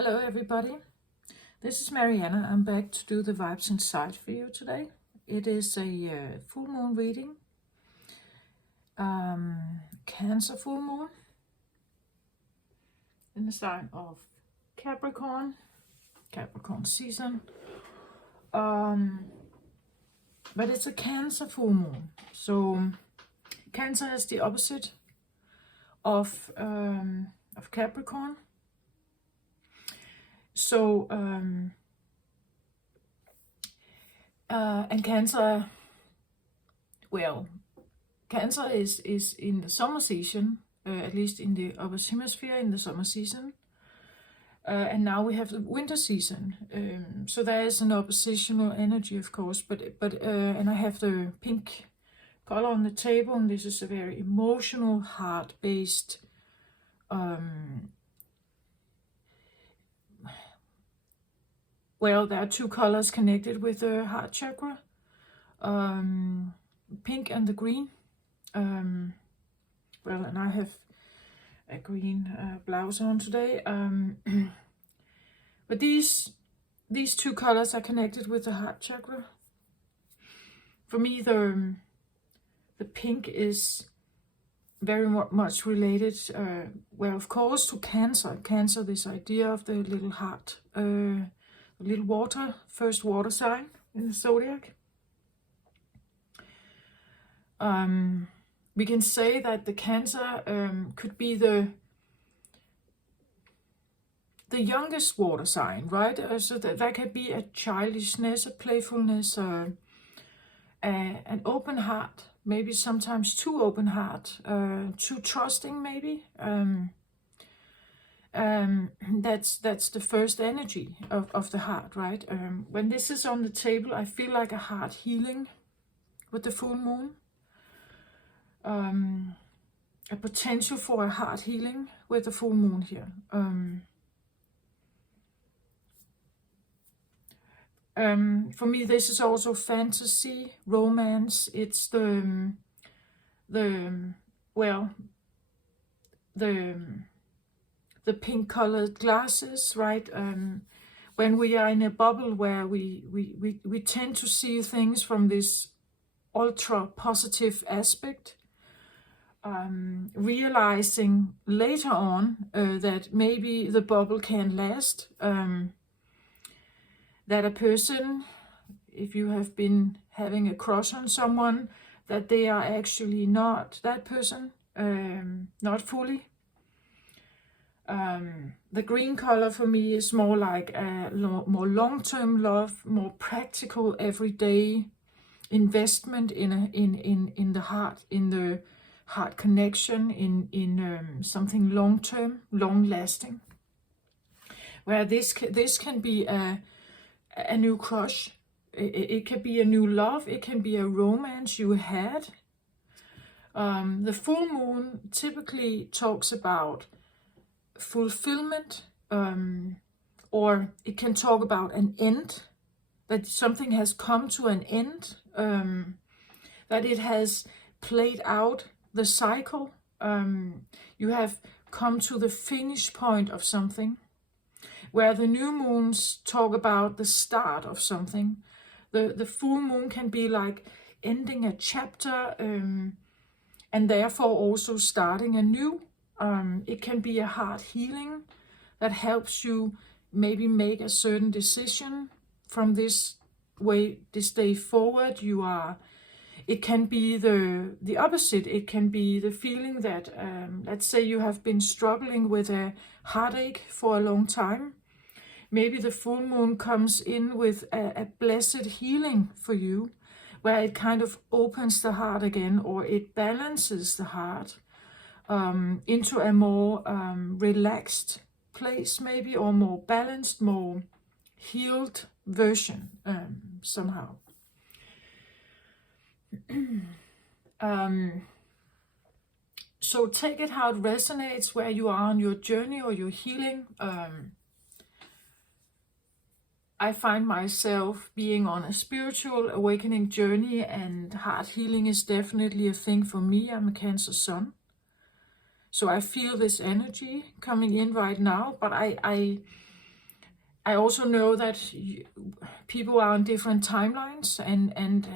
Hello everybody, this is Mariana. I'm back to do the vibes inside for you today. It is a full moon reading, Cancer full moon in the sign of Capricorn season. But it's a Cancer full moon, so Cancer is the opposite of Capricorn. So, and Cancer, well, Cancer is in the summer season, at least in the upper hemisphere in the summer season. And now we have the winter season. So there is an oppositional energy, of course, but and I have the pink color on the table, and this is a very emotional, heart-based, well, there are two colors connected with the heart chakra, pink and the green. Well, and I have a green blouse on today. But these two colors are connected with the heart chakra. For me, the pink is very much related, well, of course, to Cancer. Cancer, this idea of the little heart, little first water sign in the zodiac. We can say that the Cancer could be the youngest water sign, right? So that could be a childishness, a playfulness, an open heart, maybe sometimes too open heart, too trusting, maybe. That's the first energy of the heart, right? When this is on the table, I feel like a heart healing with the full moon. A potential for a heart healing with the full moon here. For me, this is also fantasy, romance. It's the pink colored glasses, right? When we are in a bubble where we tend to see things from this ultra positive aspect, realizing later on that maybe the bubble can last, that a person, if you have been having a crush on someone, that they are actually not that person, not fully. The green color for me is more like a more long-term love, more practical, everyday investment in the heart, in the heart connection, in something long-term, long-lasting. Where this can be a new crush, it can be a new love, it can be a romance you had. The full moon typically talks about fulfillment, or it can talk about an end, that something has come to an end, that it has played out the cycle, you have come to the finish point of something. Where the new moons talk about the start of something, the full moon can be like ending a chapter, and therefore also starting a new. It can be a heart healing that helps you maybe make a certain decision from this day forward. It can be the opposite. It can be the feeling that, let's say you have been struggling with a heartache for a long time. Maybe the full moon comes in with a blessed healing for you, where it kind of opens the heart again, or it balances the heart into a more relaxed place, maybe, or more balanced, more healed version somehow. So take it how it resonates, where you are on your journey or your healing. I find myself being on a spiritual awakening journey, and heart healing is definitely a thing for me. I'm a Cancer sun, so I feel this energy coming in right now, but I I also know that people are on different timelines and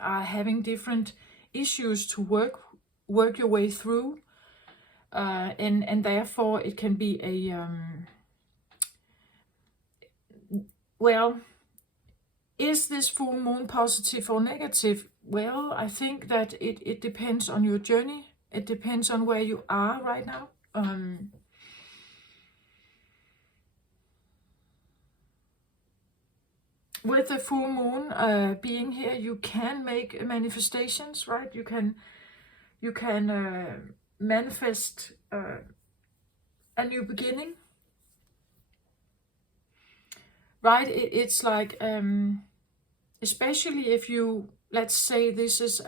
are having different issues to work your way through, and therefore it can be a well, is this full moon positive or negative? Well, I think that it depends on your journey. It depends on where you are right now. With the full moon being here, you can make manifestations, right? You can manifest a new beginning, right? It's like, especially if you, let's say this is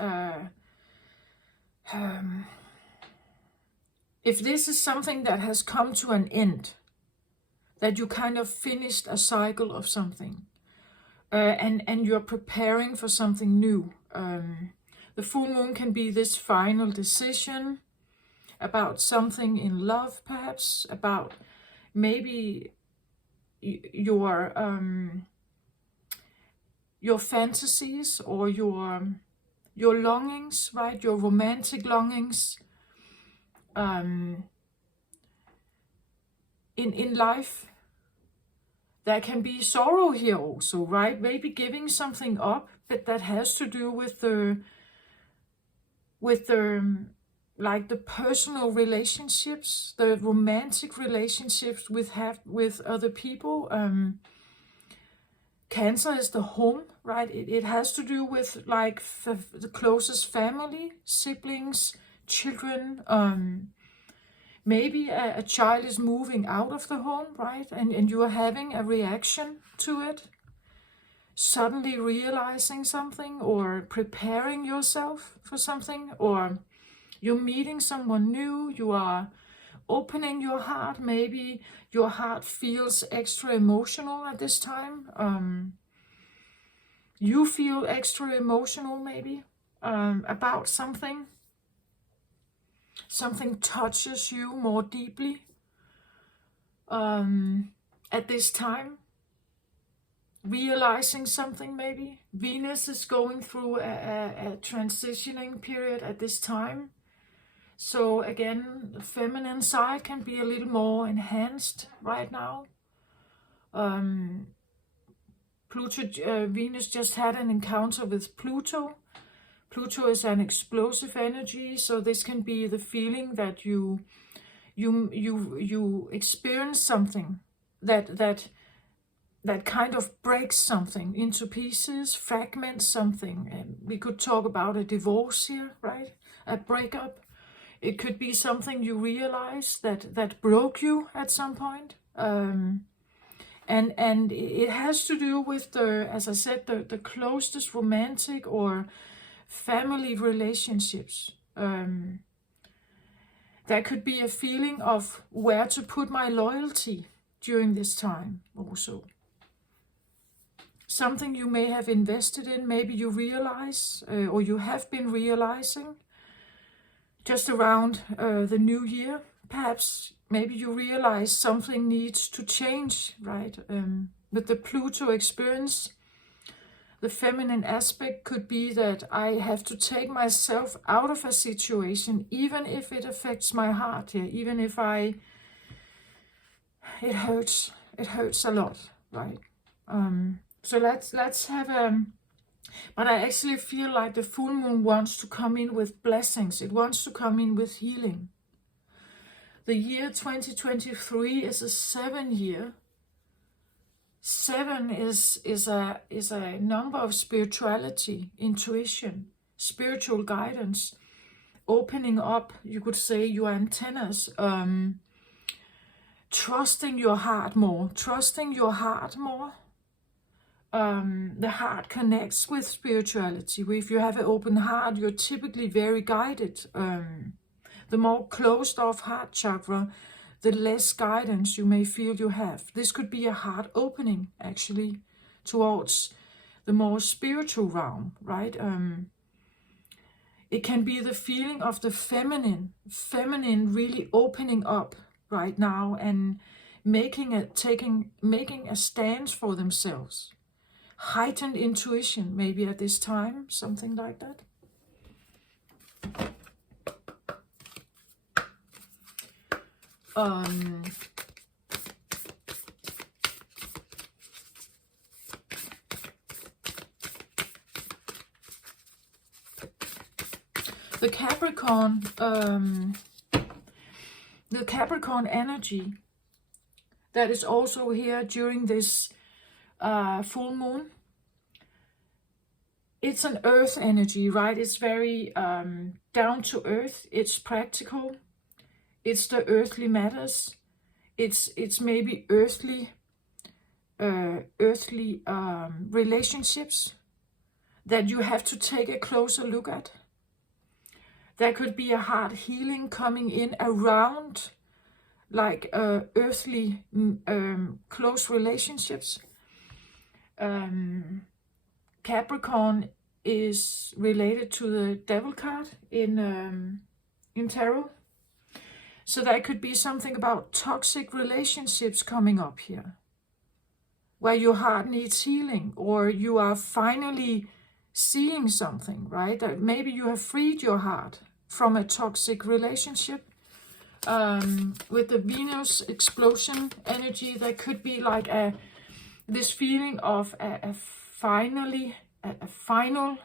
if this is something that has come to an end, that you kind of finished a cycle of something, and you're preparing for something new. The full moon can be this final decision about something in love, perhaps, about maybe your fantasies or your longings, right? Your romantic longings in life. There can be sorrow here also, right? Maybe giving something up, but that has to do with the like the personal relationships, the romantic relationships with other people. Cancer is the home, right? It has to do with like the closest family, siblings, children. Maybe a child is moving out of the home, right? And you are having a reaction to it, suddenly realizing something or preparing yourself for something, or you're meeting someone new, you are opening your heart. Maybe your heart feels extra emotional at this time. You feel extra emotional maybe about something. Something touches you more deeply at this time. Realizing something maybe. Venus is going through a transitioning period at this time. So again, the feminine side can be a little more enhanced right now. Venus just had an encounter with Pluto. Pluto is an explosive energy, so this can be the feeling that you experience something that kind of breaks something into pieces, fragments something. And we could talk about a divorce here, right? A breakup. It could be something you realize that broke you at some point. And it has to do with as I said, the closest romantic or family relationships. There could be a feeling of where to put my loyalty during this time also. Something you may have invested in, maybe you realize, or you have been realizing, just around the new year, perhaps. Maybe you realize something needs to change, right? With the Pluto experience, the feminine aspect could be that I have to take myself out of a situation, even if it affects my heart here, even if it hurts a lot, right? So let's have but I actually feel like the full moon wants to come in with blessings. It wants to come in with healing. The year 2023 is a 7 year. 7 is a number of spirituality, intuition, spiritual guidance, opening up, you could say, your antennas, trusting your heart more. The heart connects with spirituality. If you have an open heart, you're typically very guided. The more closed off heart chakra, the less guidance you may feel you have. This could be a heart opening, actually, towards the more spiritual realm, right? It can be the feeling of the feminine really opening up right now and making a stance for themselves. Heightened intuition, maybe at this time, something like that. The Capricorn energy that is also here during this full moon. It's an earth energy, right? It's very down to earth. It's practical. It's the earthly matters. It's maybe earthly relationships that you have to take a closer look at. There could be a heart healing coming in around like earthly close relationships. Capricorn is related to the Devil card in tarot. So there could be something about toxic relationships coming up here, where your heart needs healing, or you are finally seeing something, right? That maybe you have freed your heart from a toxic relationship. With the Venus explosion energy, there could be like this feeling of a final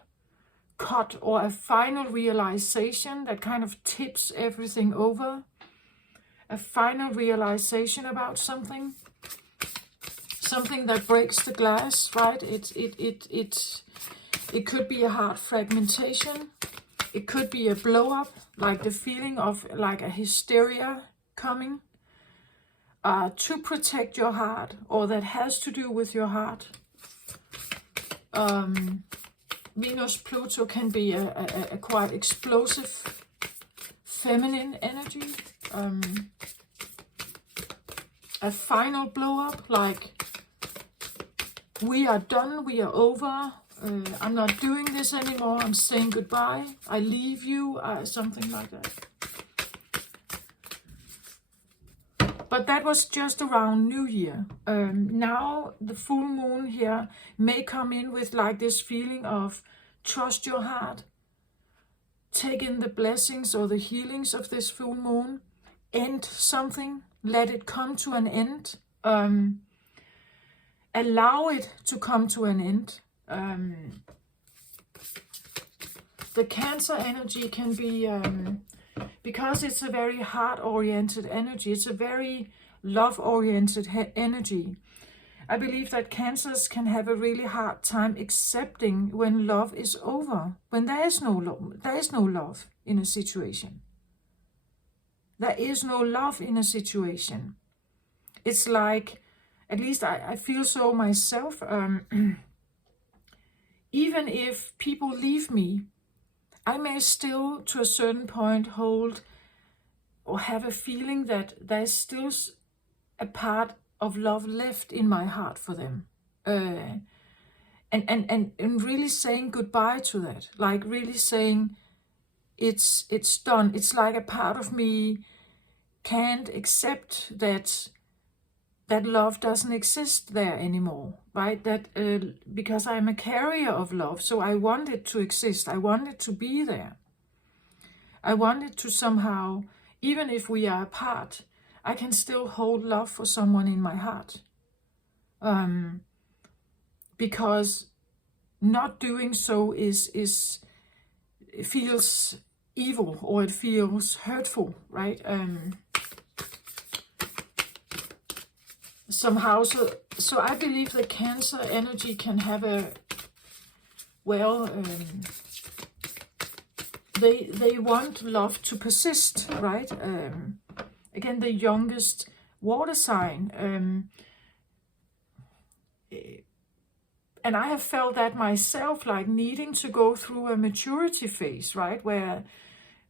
cut, or a final realization that kind of tips everything over. A final realization about something that breaks the glass, right? It could be a heart fragmentation. It could be a blow up, like the feeling of like a hysteria coming to protect your heart, or that has to do with your heart. Venus Pluto can be a quite explosive feminine energy. A final blow up, like we are done, we are over, I'm not doing this anymore, I'm saying goodbye, I leave you, something like that. But that was just around New Year. Now the full moon here may come in with like this feeling of trust your heart, take in the blessings or the healings of this full moon, end something, let it come to an end, allow it to come to an end. The Cancer energy can be, because it's a very heart-oriented energy, it's a very love-oriented energy. I believe that Cancers can have a really hard time accepting when love is over, when there is no love in a situation. There is no love in a situation. It's like, at least I feel so myself, even if people leave me, I may still, to a certain point, hold or have a feeling that there's still a part of love left in my heart for them. And really saying goodbye to that, like really saying it's done. It's like a part of me can't accept that love doesn't exist there anymore, right? That because I'm a carrier of love, so I want it to exist. I want it to be there. I want it to somehow, even if we are apart, I can still hold love for someone in my heart. Because not doing so feels evil, or it feels hurtful, right? Somehow, so I believe the Cancer energy can have a, well, they want love to persist, right? Again, the youngest water sign, and I have felt that myself, like needing to go through a maturity phase, right? Where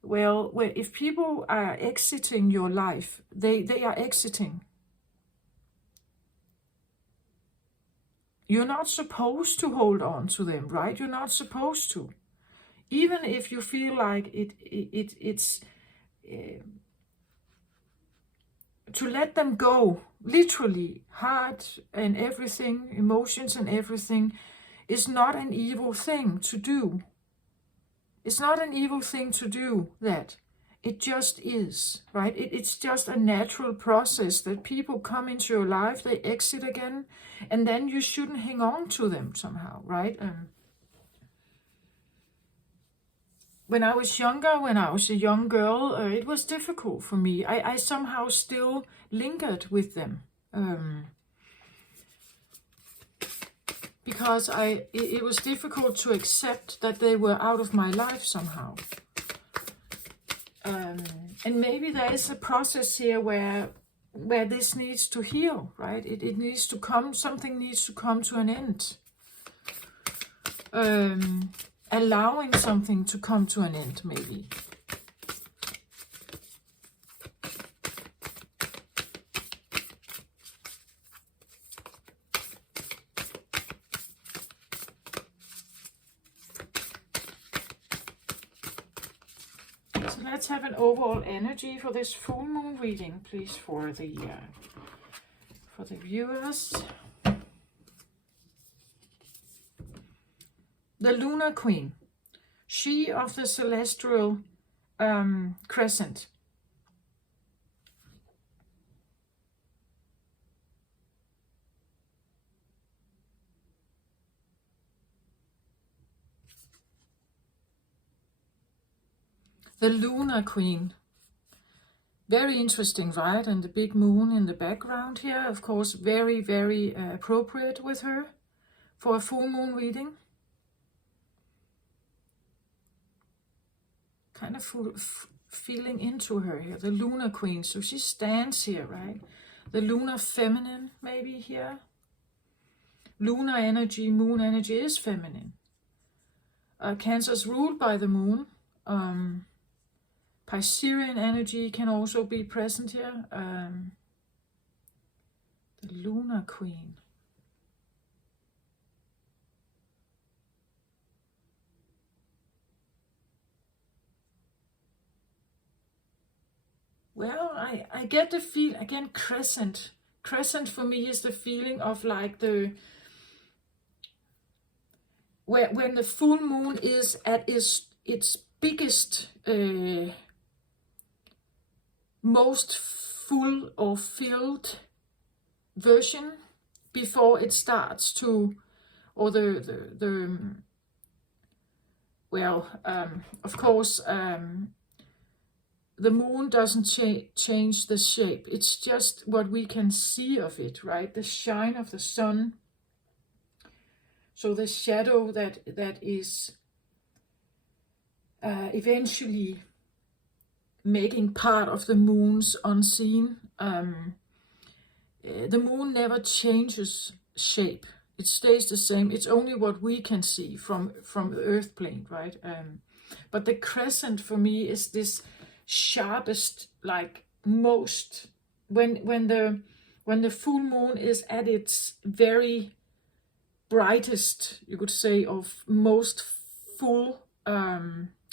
if people are exiting your life, they are exiting. You're not supposed to hold on to them, right? You're not supposed to. Even if you feel like it's to let them go, literally, heart and everything, emotions and everything, is not an evil thing to do. It's not an evil thing to do that. It just is, right? It's just a natural process that people come into your life, they exit again, and then you shouldn't hang on to them somehow, right? When I was younger, when I was a young girl, it was difficult for me. I somehow still lingered with them. Because it was difficult to accept that they were out of my life somehow. And maybe there is a process here where this needs to heal, right? It needs to come, something needs to come to an end. Allowing something to come to an end, maybe. So let's have an overall energy for this full moon reading, please, for the viewers. The Lunar Queen, she of the celestial crescent. The Lunar Queen. Very interesting, right? And the big moon in the background here, of course, very, very appropriate with her for a full moon reading. Kind of feeling into her here, the Lunar Queen. So she stands here, right? The lunar feminine, maybe here. Lunar energy, moon energy is feminine. Cancer is ruled by the moon. Piscean energy can also be present here. The Lunar Queen. Well, I get the feel, again, crescent. Crescent for me is the feeling of like when the full moon is at its biggest, most full or filled version before it starts to, or of course, the moon doesn't change the shape. It's just what we can see of it, right? The shine of the sun. So the shadow that is eventually making part of the moon's unseen. The moon never changes shape. It stays the same. It's only what we can see from the earth plane, right? But the crescent for me is this sharpest, like most, when the full moon is at its very brightest, you could say, of most full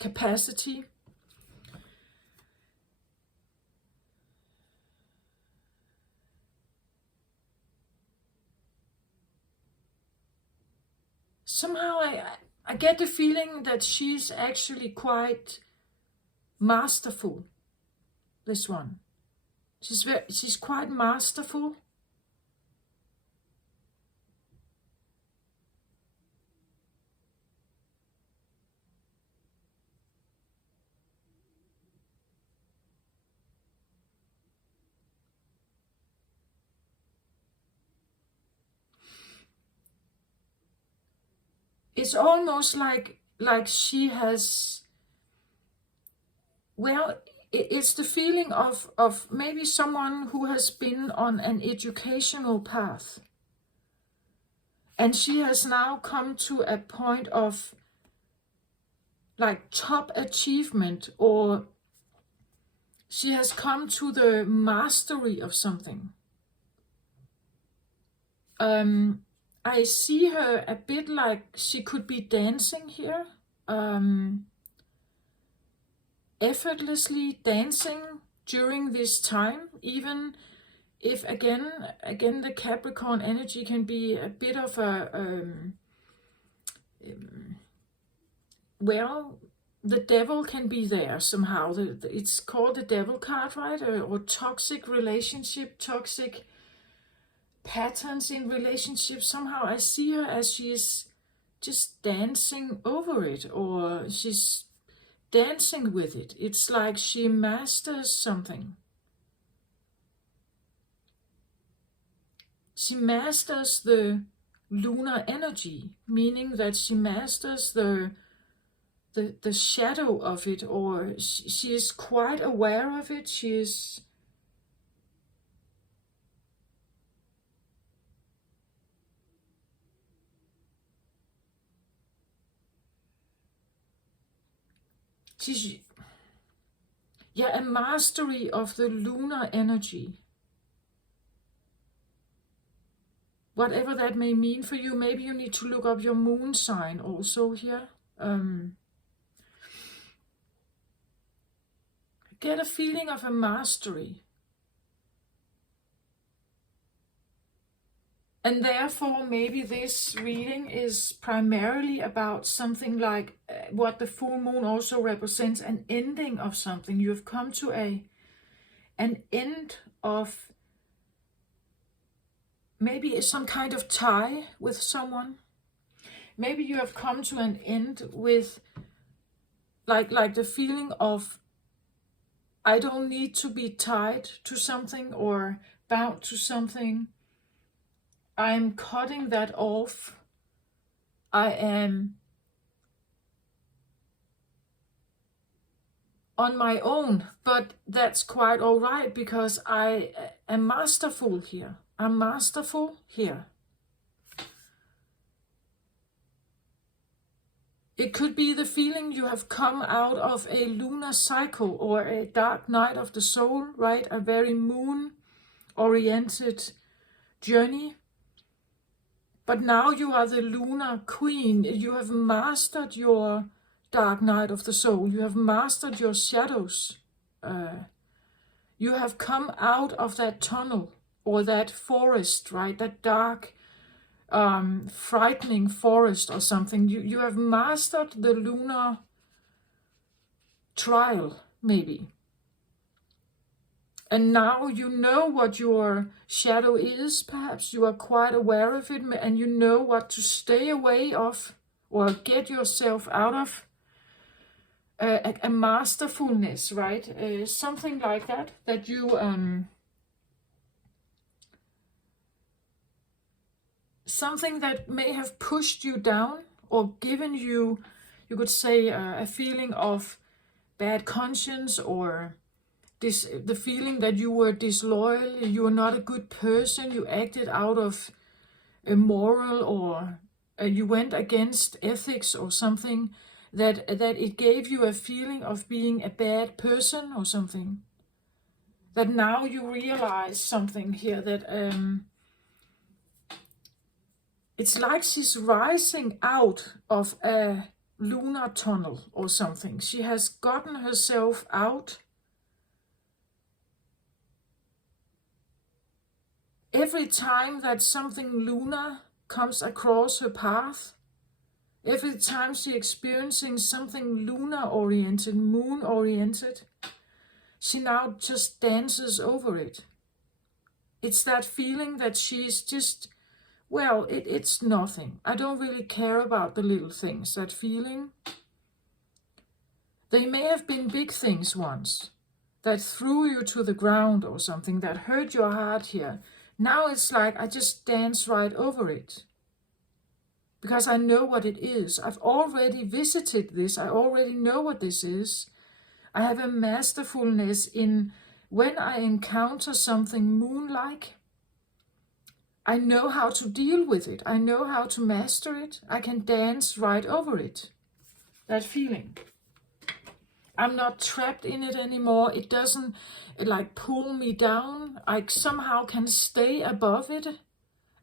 capacity. Somehow I get the feeling that she's actually quite masterful, this one. She's quite masterful. It's almost like she has, well, it's the feeling of maybe someone who has been on an educational path. And she has now come to a point of like top achievement, or she has come to the mastery of something. I see her a bit like she could be dancing here. Effortlessly dancing during this time, even if again the Capricorn energy can be a bit of a well, the devil can be there somehow. It's called the devil card, right? Or toxic relationship, toxic patterns in relationships. Somehow I see her as she is just dancing over it, or she's dancing with it. It's like she masters something. She masters the lunar energy, meaning that she masters the shadow of it, or she is quite aware of it. She's a mastery of the lunar energy. Whatever that may mean for you, maybe you need to look up your moon sign also here. Get a feeling of a mastery. And therefore, maybe this reading is primarily about something like what the full moon also represents, an ending of something. You have come to an end of maybe some kind of tie with someone. Maybe you have come to an end with like the feeling of, I don't need to be tied to something or bound to something. I'm cutting that off. I am on my own, but that's quite all right because I am masterful here. I'm masterful here. It could be the feeling you have come out of a lunar cycle or a dark night of the soul, right? A very moon-oriented journey. But now you are the lunar queen. You have mastered your dark night of the soul. You have mastered your shadows. You have come out of that tunnel or that forest, right? That dark, frightening forest or something. You have mastered the lunar trial, maybe. And now you know what your shadow is, perhaps. You are quite aware of it, and you know what to stay away of or get yourself out of. A masterfulness, right? Something like that, that you... something that may have pushed you down or given you, you could say, a feeling of bad conscience, or the feeling that you were disloyal, you were not a good person, you acted out of a moral, or you went against ethics or something, that it gave you a feeling of being a bad person or something. That now you realize something here, that it's like she's rising out of a lunar tunnel or something. She has gotten herself out. Every time that something lunar comes across her path, every time she's experiencing something lunar-oriented, moon-oriented, she now just dances over it. It's that feeling that she's just, well, it's nothing. I don't really care about the little things. That feeling. They may have been big things once that threw you to the ground or something, that hurt your heart here. Now it's like I just dance right over it. Because I know what it is. I've already visited this. I already know what this is. I have a masterfulness in when I encounter something moon-like. I know how to deal with it. I know how to master it. I can dance right over it. That feeling. I'm not trapped in it anymore. It doesn't like pull me down. I somehow can stay above it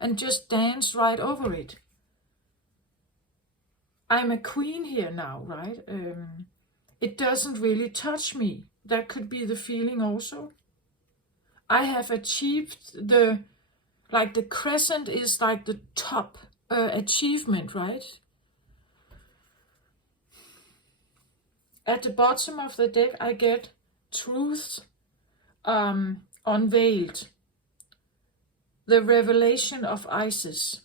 and just dance right over it. I'm a queen here now, right? It doesn't really touch me. That could be the feeling also. I have achieved the crescent is like the top achievement, right? At the bottom of the deck, I get truth unveiled, the revelation of Isis.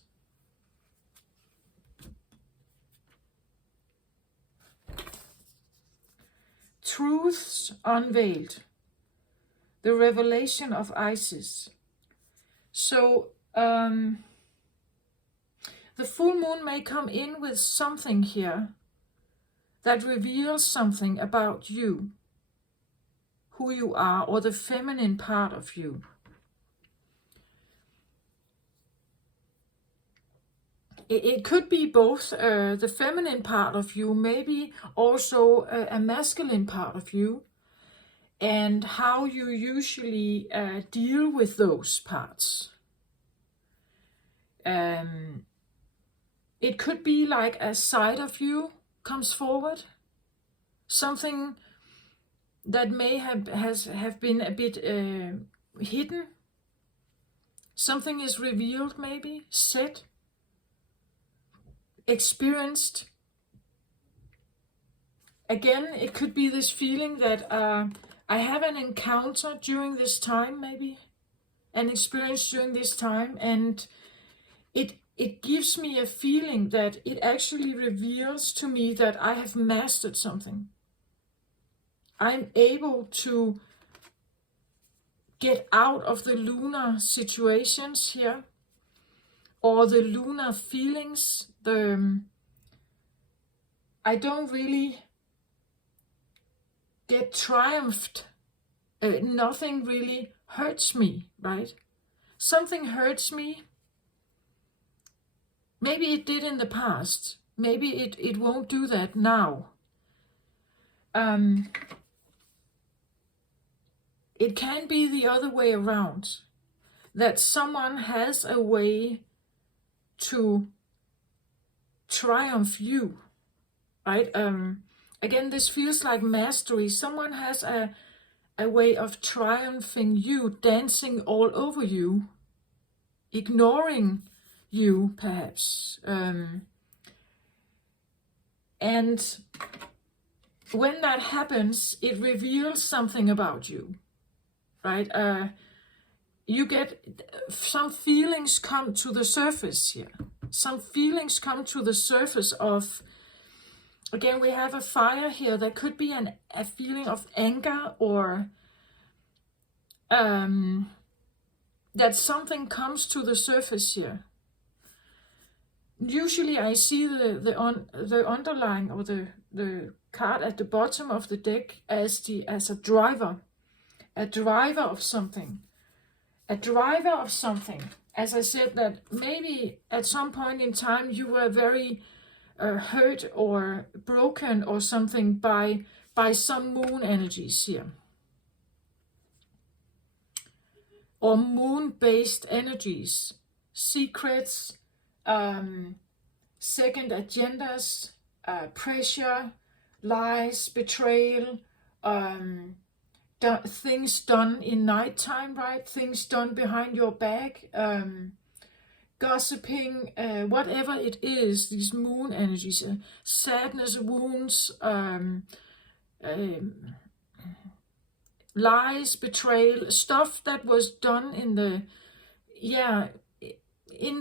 Truths unveiled, the revelation of Isis. So the full moon may come in with something here that reveals something about you, who you are, or the feminine part of you. It could be both the feminine part of you, maybe also a masculine part of you, and how you usually deal with those parts. It could be like a side of you comes forward, something that may have been a bit hidden. Something is revealed, maybe, said, experienced. Again, it could be this feeling that I have an encounter during this time, maybe, an experience during this time, and it gives me a feeling that it actually reveals to me that I have mastered something. I'm able to get out of the lunar situations here, or the lunar feelings. I don't really get triumphed. Nothing really hurts me, right? Something hurts me. Maybe it did in the past. Maybe it won't do that now. It can be the other way around, that someone has a way to triumph you, right? Again, this feels like mastery. Someone has a way of triumphing you, dancing all over you, ignoring you, perhaps. And when that happens, it reveals something about you, right? You get some feelings come to the surface here. Some feelings come to the surface of, again, we have a fire here. There could be a feeling of anger, or that something comes to the surface here. Usually I see the underlying, or the card at the bottom of the deck as a driver of something. A driver of something. As I said, that maybe at some point in time you were very hurt or broken or something by some moon energies here. Or moon-based energies. Secrets, second agendas, pressure, lies, betrayal, things done in nighttime, right? Things done behind your back, gossiping, whatever it is, these moon energies, sadness, wounds, lies, betrayal, stuff that was done in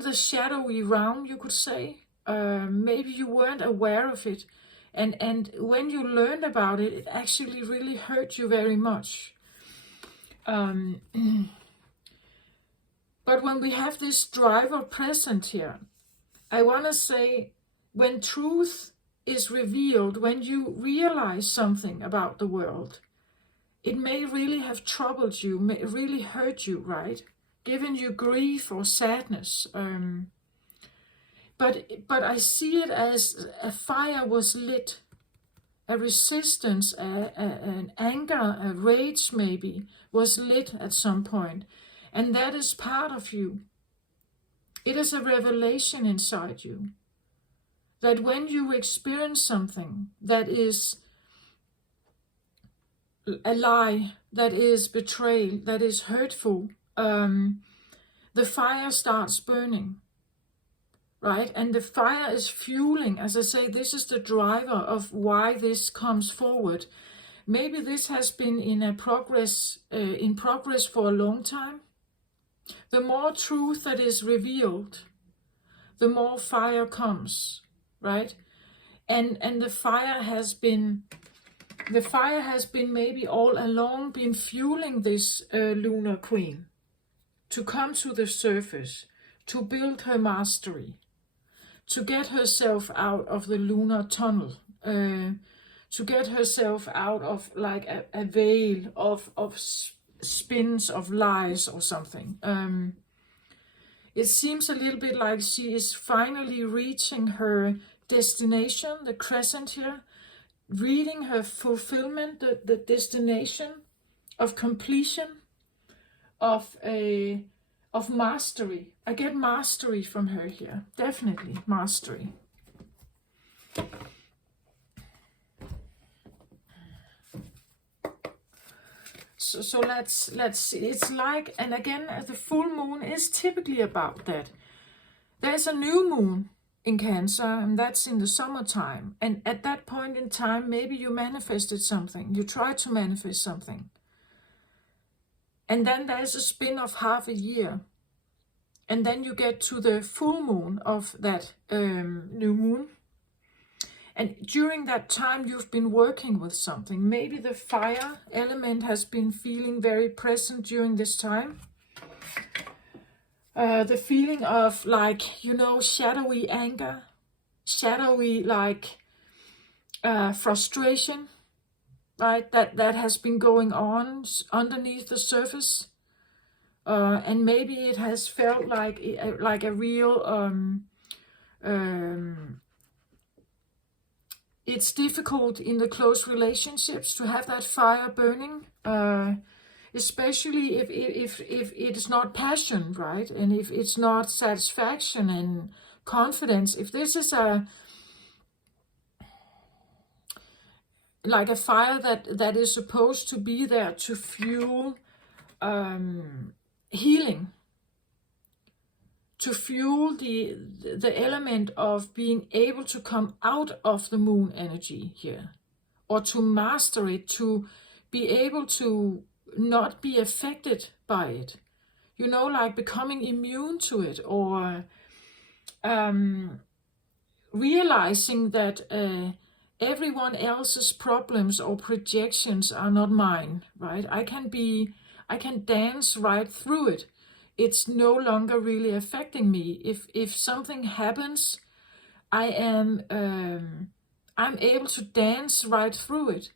the shadowy realm, you could say. Maybe you weren't aware of it. And when you learned about it, it actually really hurt you very much. But when we have this driver present here, I want to say, when truth is revealed, when you realize something about the world, it may really have troubled you, may really hurt you, right? Given you grief or sadness. But I see it as a fire was lit, a resistance, an anger, a rage maybe was lit at some point. And that is part of you. It is a revelation inside you. That when you experience something that is a lie, that is betrayal, that is hurtful, the fire starts burning, right? And the fire is fueling, as I say, this is the driver of why this comes forward. Maybe this has been in progress for a long time. The more truth that is revealed, the more fire comes, right? And the fire has been maybe all along been fueling this lunar queen to come to the surface, to build her mastery, to get herself out of the lunar tunnel, to get herself out of like a veil of spins of lies or something. It seems a little bit like she is finally reaching her destination, the crescent here, reading her fulfillment, the destination of completion, of mastery. I get mastery from her here, definitely mastery. So let's see. It's like, and again, the full moon is typically about that. There's a new moon in Cancer, and that's in the summertime. And at that point in time, maybe you manifested something. You tried to manifest something. And then there's a spin of half a year. And then you get to the full moon of that new moon. And during that time, you've been working with something. Maybe the fire element has been feeling very present during this time. The feeling of like, you know, shadowy anger, shadowy like frustration, right? That has been going on underneath the surface. And maybe it has felt like a real... it's difficult in the close relationships to have that fire burning, especially if it is not passion, right? And if it's not satisfaction and confidence. If this is like a fire that is supposed to be there to fuel healing, to fuel the element of being able to come out of the moon energy here, or to master it, to be able to not be affected by it, you know, like becoming immune to it, or realizing that everyone else's problems or projections are not mine, right? I can dance right through it. It's no longer really affecting me. If something happens, I'm able to dance right through it.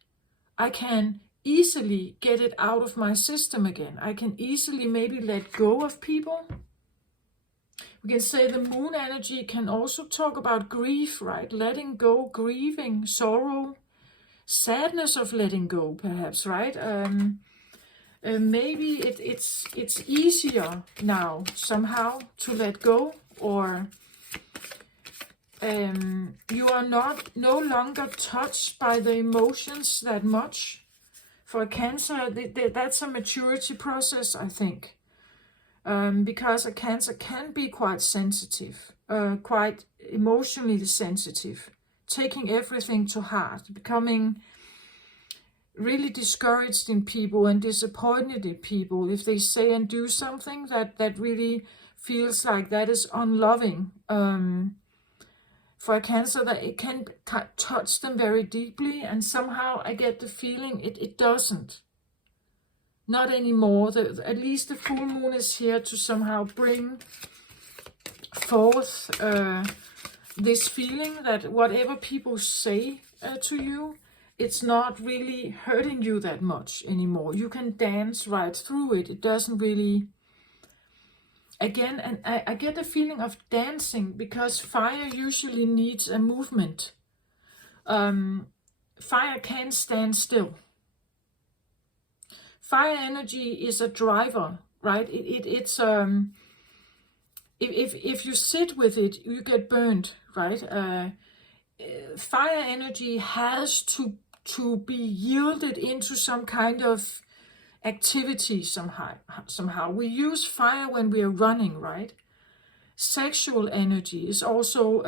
I can easily get it out of my system again. I can easily maybe let go of people. We can say the moon energy can also talk about grief, right? Letting go, grieving, sorrow, sadness of letting go, perhaps, right? Maybe it's easier now somehow to let go, or you are no longer touched by the emotions that much. For Cancer, that's a maturity process, I think, because a Cancer can be quite sensitive, quite emotionally sensitive, taking everything to heart, becoming really discouraged in people and disappointed in people if they say and do something that really feels like that is unloving. For a Cancer, that it can touch them very deeply, and somehow I get the feeling it doesn't. Not anymore. At least the full moon is here to somehow bring forth this feeling that whatever people say to you, it's not really hurting you that much anymore. You can dance right through it. It doesn't really... Again, and I get the feeling of dancing, because fire usually needs a movement. Fire can't stand still. Fire energy is a driver, right? It's if you sit with it, you get burned, right? Fire energy has to be yielded into some kind of activity somehow. We use fire when we are running, right? Sexual energy is also,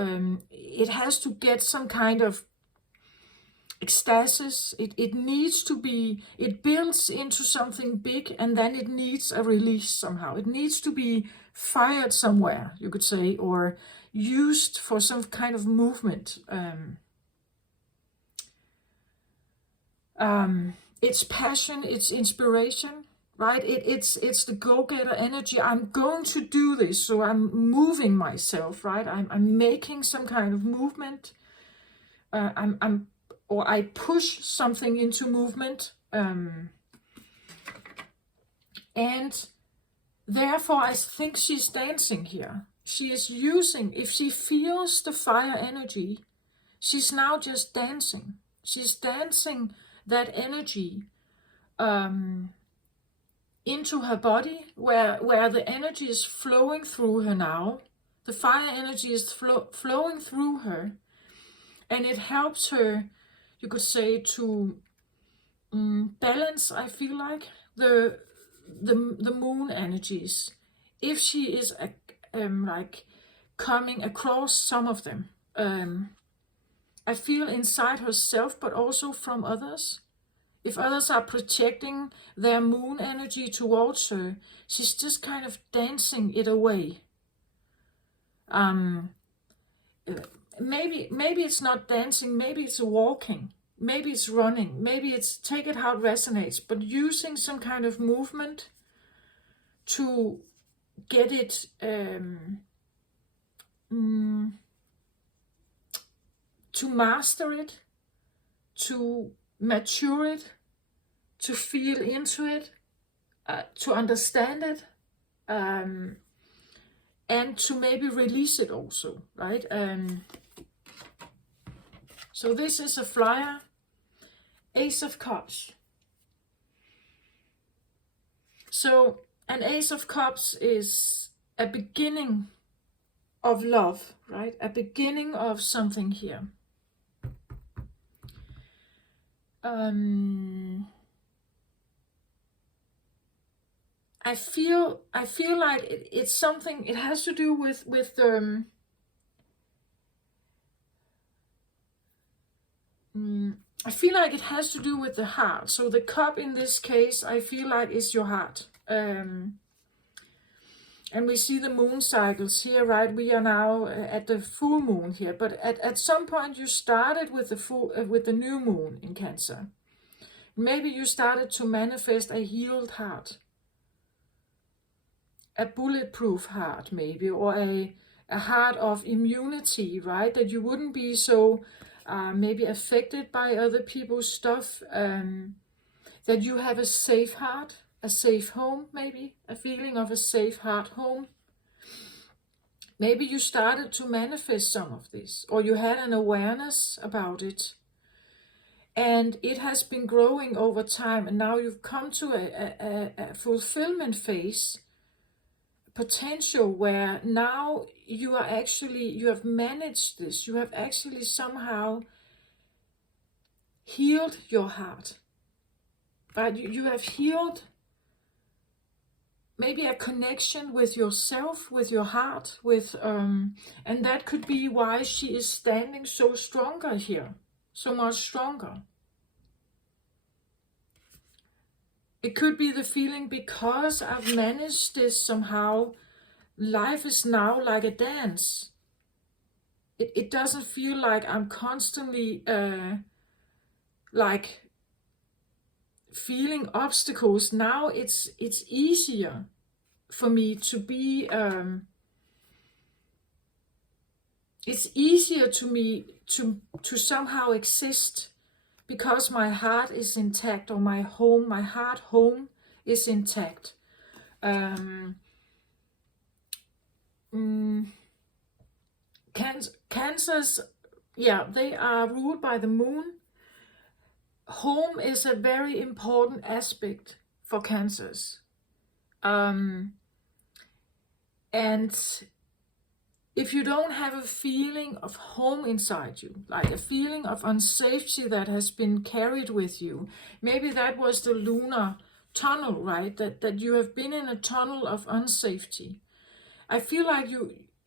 it has to get some kind of ecstasis. It needs to be, it builds into something big, and then it needs a release somehow. It needs to be fired somewhere, you could say, or used for some kind of movement. It's passion, it's inspiration, right? It's the go-getter energy. I'm going to do this, so I'm moving myself, right? I'm making some kind of movement. Or I push something into movement, and therefore I think she's dancing here. She is using, if she feels the fire energy, she's now just dancing. She's dancing that energy into her body, where the energy is flowing through her now. The fire energy is flowing through her, and it helps her, you could say, to balance, I feel like, the moon energies. If she is like coming across some of them, I feel inside herself, but also from others. If others are projecting their moon energy towards her, she's just kind of dancing it away. Maybe it's not dancing, maybe it's walking, maybe it's running, maybe it's, take it how it resonates, but using some kind of movement to get it to master it, to mature it, to feel into it, to understand it, and to maybe release it also, right? So this is a flyer, Ace of Cups. So an Ace of Cups is a beginning of love, right? A beginning of something here. I feel like it's something, it has to do with I feel like it has to do with the heart. So the cup in this case, I feel like is your heart. And we see the moon cycles here, right? We are now at the full moon here, but at some point you started with the with the new moon in Cancer. Maybe you started to manifest a healed heart, a bulletproof heart maybe, or a heart of immunity, right? That you wouldn't be so maybe affected by other people's stuff, that you have a safe heart, a safe home, maybe a feeling of a safe heart home. Maybe you started to manifest some of this, or you had an awareness about it, and it has been growing over time, and now you've come to a fulfillment phase, potential, where now you are actually, you have managed this, you have actually somehow healed your heart, right? You have healed maybe a connection with yourself, with your heart, with and that could be why she is standing so stronger here, so much stronger. It could be the feeling, because I've managed this somehow, life is now like a dance. It doesn't feel like I'm constantly like feeling obstacles. Now it's easier for me to be, it's easier to me to somehow exist, because my heart is intact, or my home, my heart home is intact. Cancers, yeah, they are ruled by the moon. Home is a very important aspect for Cancers. And if you don't have a feeling of home inside you, like a feeling of unsafety that has been carried with you, maybe that was the lunar tunnel, right? That you have been in a tunnel of unsafety. I feel like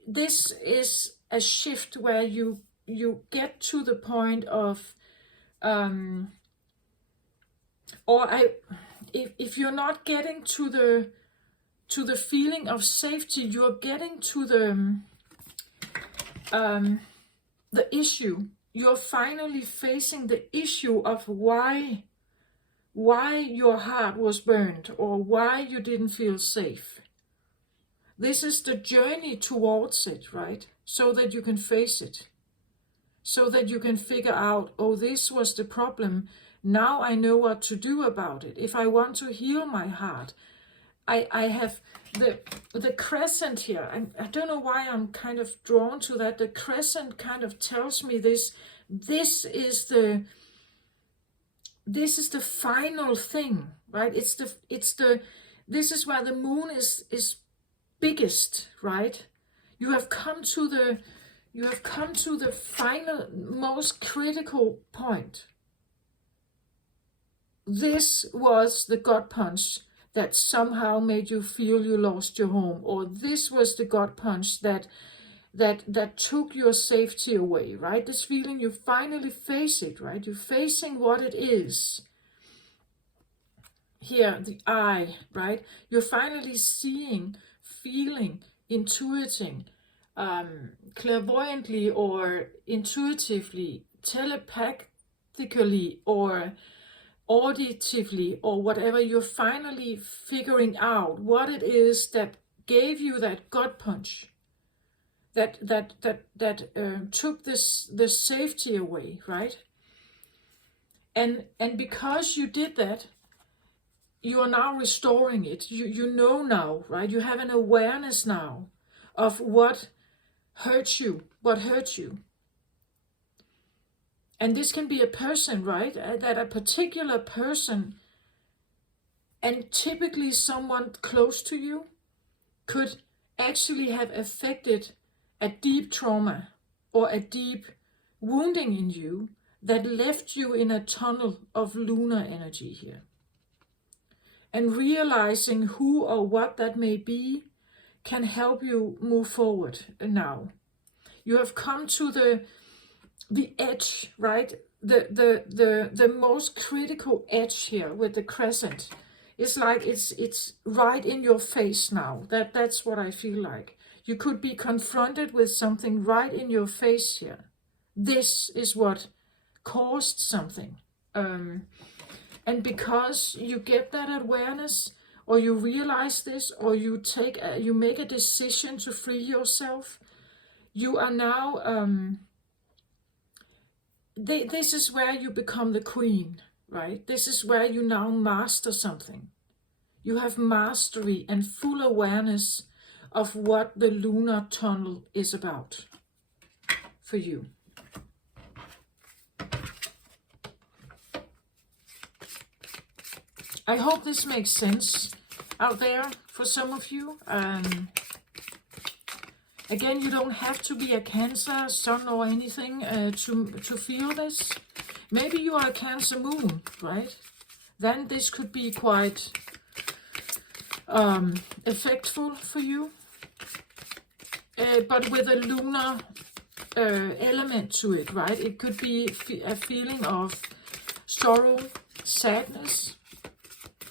this is a shift where you get to the point of, if you're not getting to the feeling of safety, you're getting to the issue. You're finally facing the issue of why your heart was burned, or why you didn't feel safe. This is the journey towards it, right? So that you can face it. So that you can figure out, oh, this was the problem. Now I know what to do about it. If I want to heal my heart, I have the crescent here. I don't know why I'm kind of drawn to that. The crescent kind of tells me this. This is the final thing, right? This is where the moon is biggest, right? You have come to the final, most critical point. This was the gut punch that somehow made you feel you lost your home, or this was the gut punch that took your safety away, right? This feeling, you finally face it, right? You're facing what it is. Here, the I, right? You're finally seeing, feeling, intuiting, clairvoyantly or intuitively, telepathically or auditively or whatever. You're finally figuring out what it is that gave you that gut punch, that took the safety away, right? And because you did that, you are now restoring it. You know now, right? You have an awareness now of what hurt you. And this can be a person, right? That a particular person, and typically someone close to you, could actually have affected a deep trauma or a deep wounding in you that left you in a tunnel of lunar energy here. And realizing who or what that may be can help you move forward now. You have come to the edge, right? The most critical edge here with the crescent. It's like it's right in your face now. That's what I feel like. You could be confronted with something right in your face here. This is what caused something. And because you get that awareness, or you realize this, or you make a decision to free yourself, you are now, this is where you become the queen, right? This is where you now master something. You have mastery and full awareness of what the lunar tunnel is about for you. I hope this makes sense out there for some of you. Again, you don't have to be a Cancer sun or anything to feel this. Maybe you are a Cancer moon, right? Then this could be quite effectful for you. But with a lunar element to it, right? It could be a feeling of sorrow, sadness,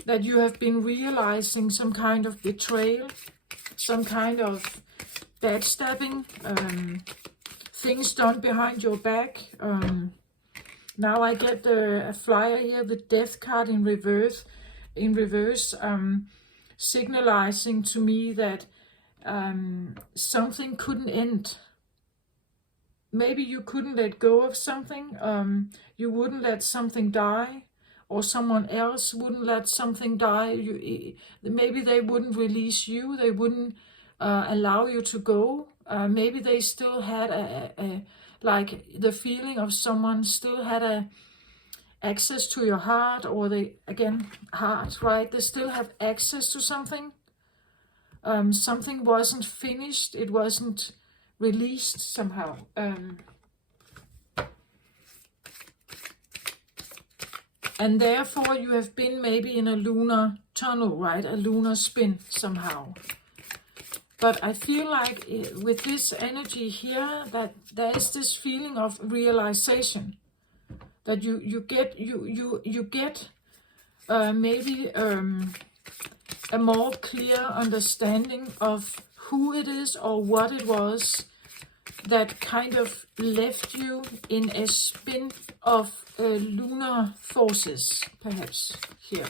that you have been realizing some kind of betrayal, some kind of backstabbing, things done behind your back. Now I get a flyer here, the Death card in reverse, signalizing to me that something couldn't end. Maybe you couldn't let go of something, you wouldn't let something die, or someone else wouldn't let something die. Maybe they wouldn't release you, they wouldn't allow you to go. Maybe they still had like the feeling of someone still had access to your heart, or heart, right? They still have access to something. Something wasn't finished, it wasn't released somehow. And And therefore you have been maybe in a lunar tunnel, right? A lunar spin somehow. But I feel like with this energy here, that there is this feeling of realization, that you get maybe a more clear understanding of who it is or what it was that kind of left you in a spin of lunar forces, perhaps here.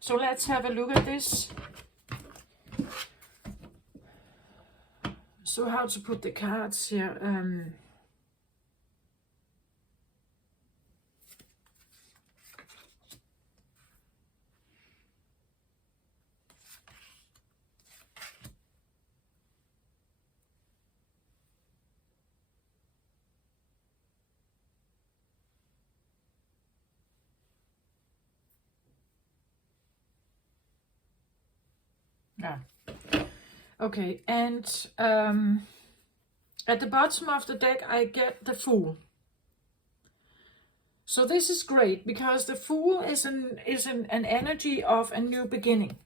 So let's have a look at this. So how to put the cards here? Yeah. Okay, and at the bottom of the deck I get the Fool. So this is great because the Fool is an energy of a new beginning.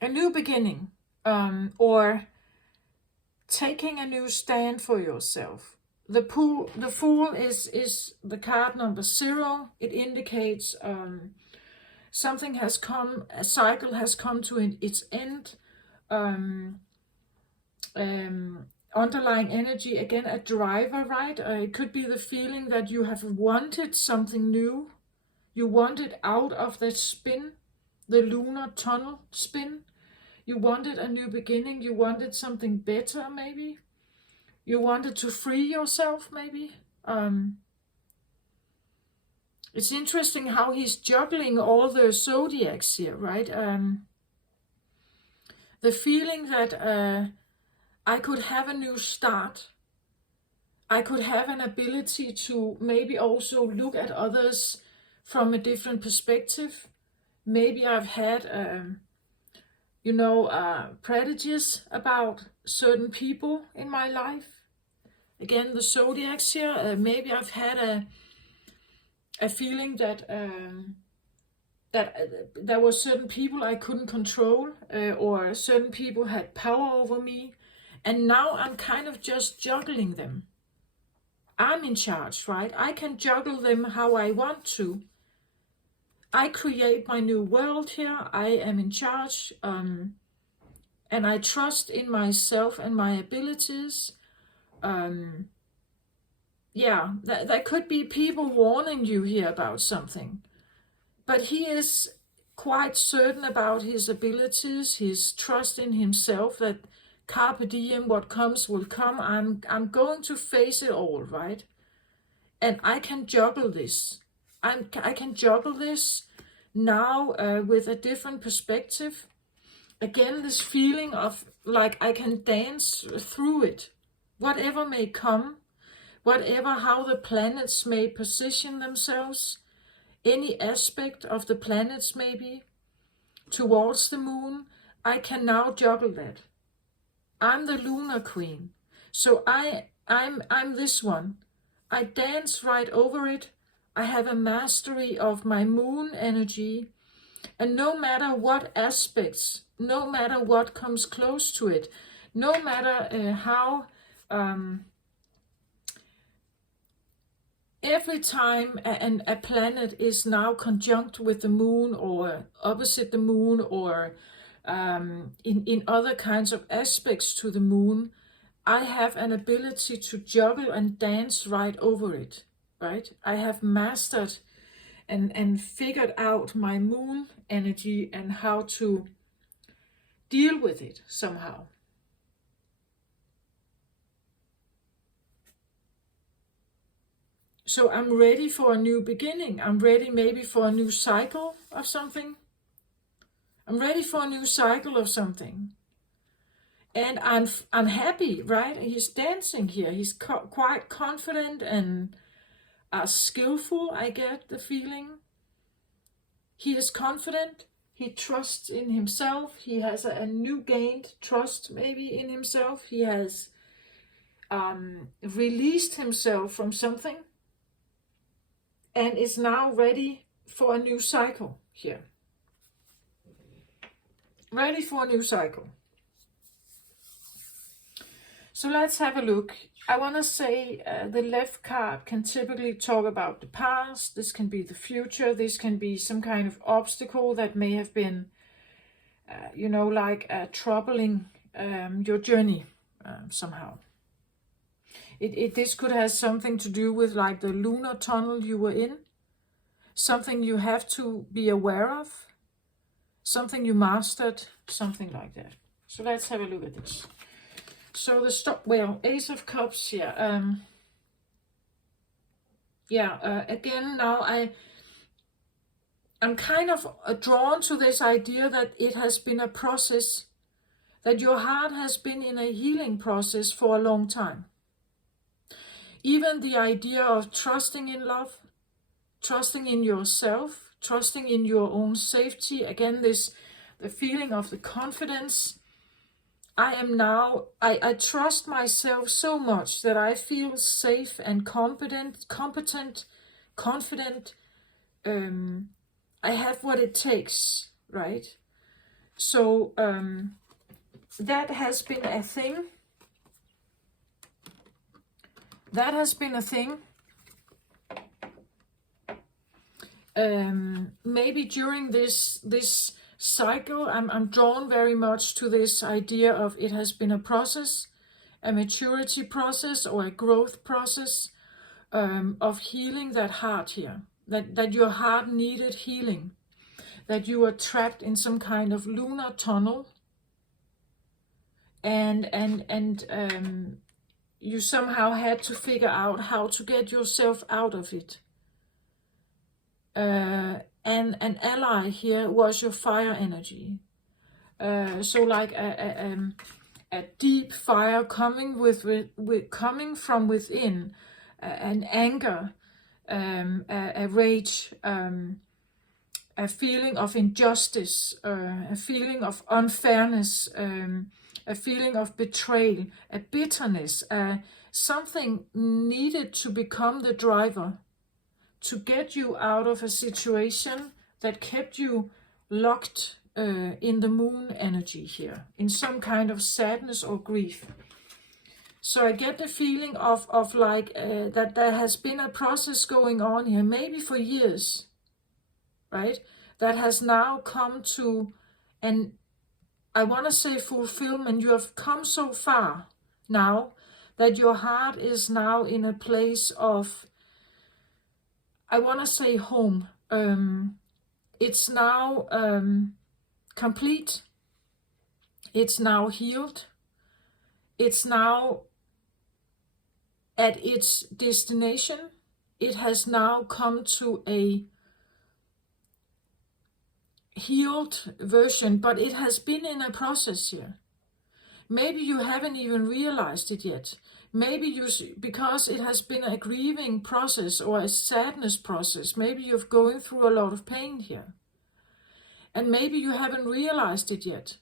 A new beginning, or taking a new stand for yourself. The Fool is the card number 0. It indicates something has come, a cycle has come to its end. Underlying energy, again, a driver, right? It could be the feeling that you have wanted something new. You wanted out of that spin, the lunar tunnel spin. You wanted a new beginning. You wanted something better, maybe. You wanted to free yourself, maybe. It's interesting how he's juggling all the zodiacs here, right? The feeling that I could have a new start. I could have an ability to maybe also look at others from a different perspective. Maybe I've had, prejudice about certain people in my life. Again, the zodiacs here. Maybe I've had a feeling that there were certain people I couldn't control, or certain people had power over me, and now I'm kind of just juggling them. I'm in charge, right? I can juggle them how I want to. I create my new world here. I am in charge, and I trust in myself and my abilities. There could be people warning you here about something, but he is quite certain about his abilities, his trust in himself, that carpe diem, what comes will come. I'm going to face it all, right? And I can juggle this. I can juggle this now with a different perspective. Again, this feeling of like I can dance through it, whatever may come. Whatever, how the planets may position themselves, any aspect of the planets maybe, towards the moon, I can now juggle that. I'm the lunar queen. So I'm this one. I dance right over it. I have a mastery of my moon energy. And no matter what aspects, no matter what comes close to it, no matter how... Every time a planet is now conjunct with the moon or opposite the moon or in other kinds of aspects to the moon, I have an ability to juggle and dance right over it, right? I have mastered and figured out my moon energy and how to deal with it somehow. So I'm ready for a new beginning. I'm ready maybe for a new cycle of something. I'm ready for a new cycle of something. And I'm happy, right? He's dancing here. He's quite confident and skillful, I get the feeling. He is confident. He trusts in himself. He has a new gained trust maybe in himself. He has released himself from something and is now ready for a new cycle here. Ready for a new cycle. So let's have a look. I want to say the left card can typically talk about the past. This can be the future. This can be some kind of obstacle that may have been, troubling your journey somehow. This could have something to do with like the lunar tunnel you were in. Something you have to be aware of. Something you mastered. Something like that. So let's have a look at this. So the Ace of Cups here. Again, now I'm kind of drawn to this idea that it has been a process, that your heart has been in a healing process for a long time. Even the idea of trusting in love, trusting in yourself, trusting in your own safety. Again, the feeling of the confidence. I trust myself so much that I feel safe and competent, confident. I have what it takes, right? So that has been a thing. That has been a thing. Maybe during this cycle, I'm drawn very much to this idea of it has been a process, a maturity process or a growth process of healing that heart here. That your heart needed healing. That you were trapped in some kind of lunar tunnel. And you somehow had to figure out how to get yourself out of it. And an ally here was your fire energy. So like a deep fire coming coming from within, an anger, a rage, a feeling of injustice, a feeling of unfairness, a feeling of betrayal, a bitterness, something needed to become the driver to get you out of a situation that kept you locked in the moon energy here, in some kind of sadness or grief. So I get the feeling of like that there has been a process going on here, maybe for years, right? That has now come to, and I want to say fulfillment. You have come so far now that your heart is now in a place of, I want to say home. It's now complete. It's now healed. It's now at its destination. It has now come to a healed version, but it has been in a process here. Maybe you haven't even realized it yet. Maybe because it has been a grieving process or a sadness process, maybe you're going through a lot of pain here. And maybe you haven't realized it yet.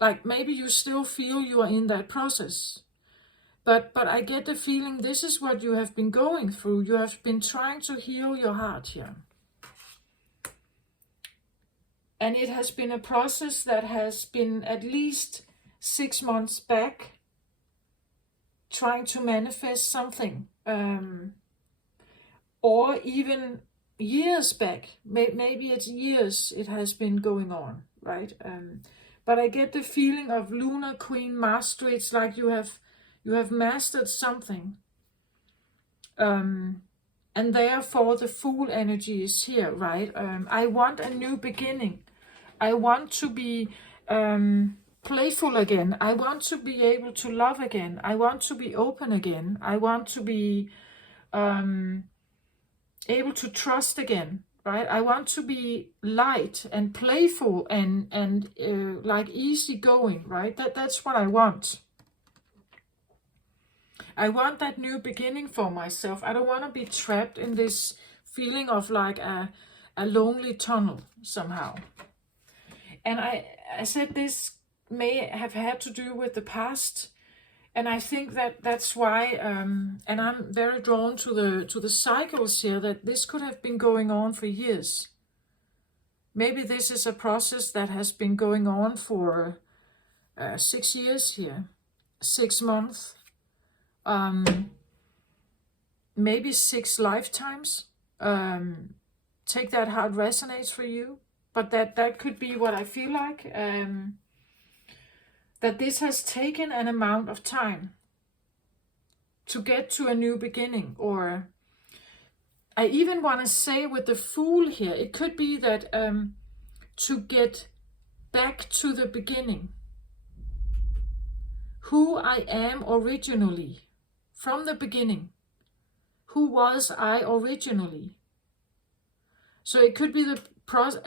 Like maybe you still feel you are in that process. But I get the feeling this is what you have been going through. You have been trying to heal your heart here. And it has been a process that has been at least 6 months back, trying to manifest something, or even years back. Maybe it's years it has been going on, right? But I get the feeling of Lunar Queen Mastery. It's like you have mastered something, and therefore the Fool energy is here, right? I want a new beginning. I want to be playful again. I want to be able to love again. I want to be open again. I want to be able to trust again, right? I want to be light and playful and like easygoing, right? That's what I want. I want that new beginning for myself. I don't want to be trapped in this feeling of like a lonely tunnel somehow. And I said this may have had to do with the past, and I think that that's why, and I'm very drawn to the cycles here, that this could have been going on for years. Maybe this is a process that has been going on for 6 years here, 6 months, maybe 6 lifetimes. Take that how it resonates for you, but that could be what I feel like. That this has taken an amount of time to get to a new beginning, or I even want to say with the Fool here, it could be that to get back to the beginning, who I am originally, from the beginning, who was I originally. So it could be the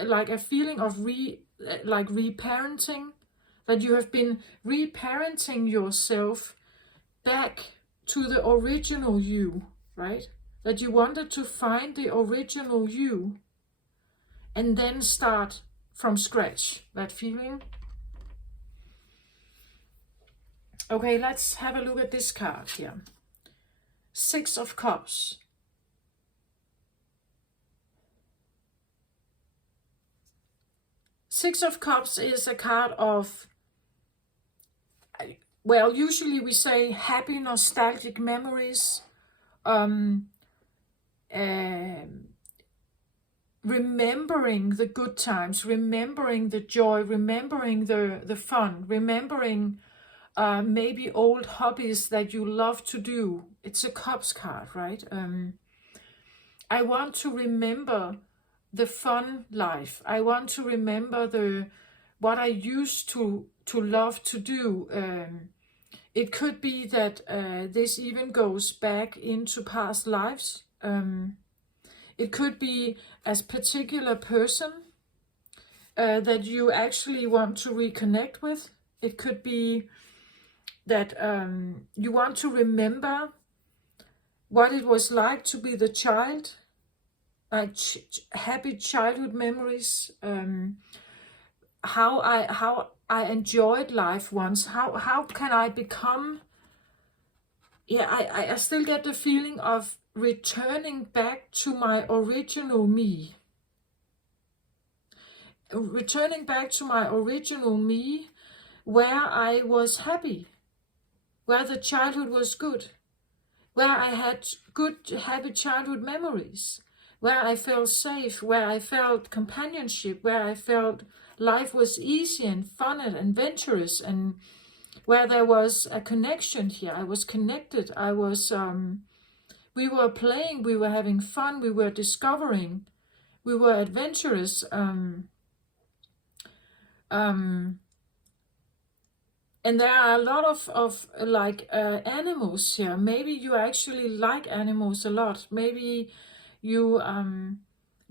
like a feeling of reparenting, that you have been reparenting yourself back to the original you, right? That you wanted to find the original you and then start from scratch, that feeling. Okay, let's have a look at this card here. 6 of Cups. Six of Cups is a card of, well, usually we say happy, nostalgic memories, remembering the good times, remembering the joy, remembering the fun, remembering maybe old hobbies that you love to do. It's a Cups card, right? I want to remember the fun life. I want to remember what I used to love to do. It could be that this even goes back into past lives. It could be as particular person that you actually want to reconnect with. It could be that you want to remember what it was like to be the child, like happy childhood memories, how I enjoyed life once. How can I become? Yeah, I still get the feeling of returning back to my original me. Returning back to my original me, where I was happy, where the childhood was good, where I had good, happy childhood memories, where I felt safe, where I felt companionship, where I felt life was easy and fun and adventurous, and where there was a connection here. I was connected. I was, we were playing, we were having fun, we were discovering, we were adventurous. And there are a lot of like animals here. Maybe you actually like animals a lot. Maybe you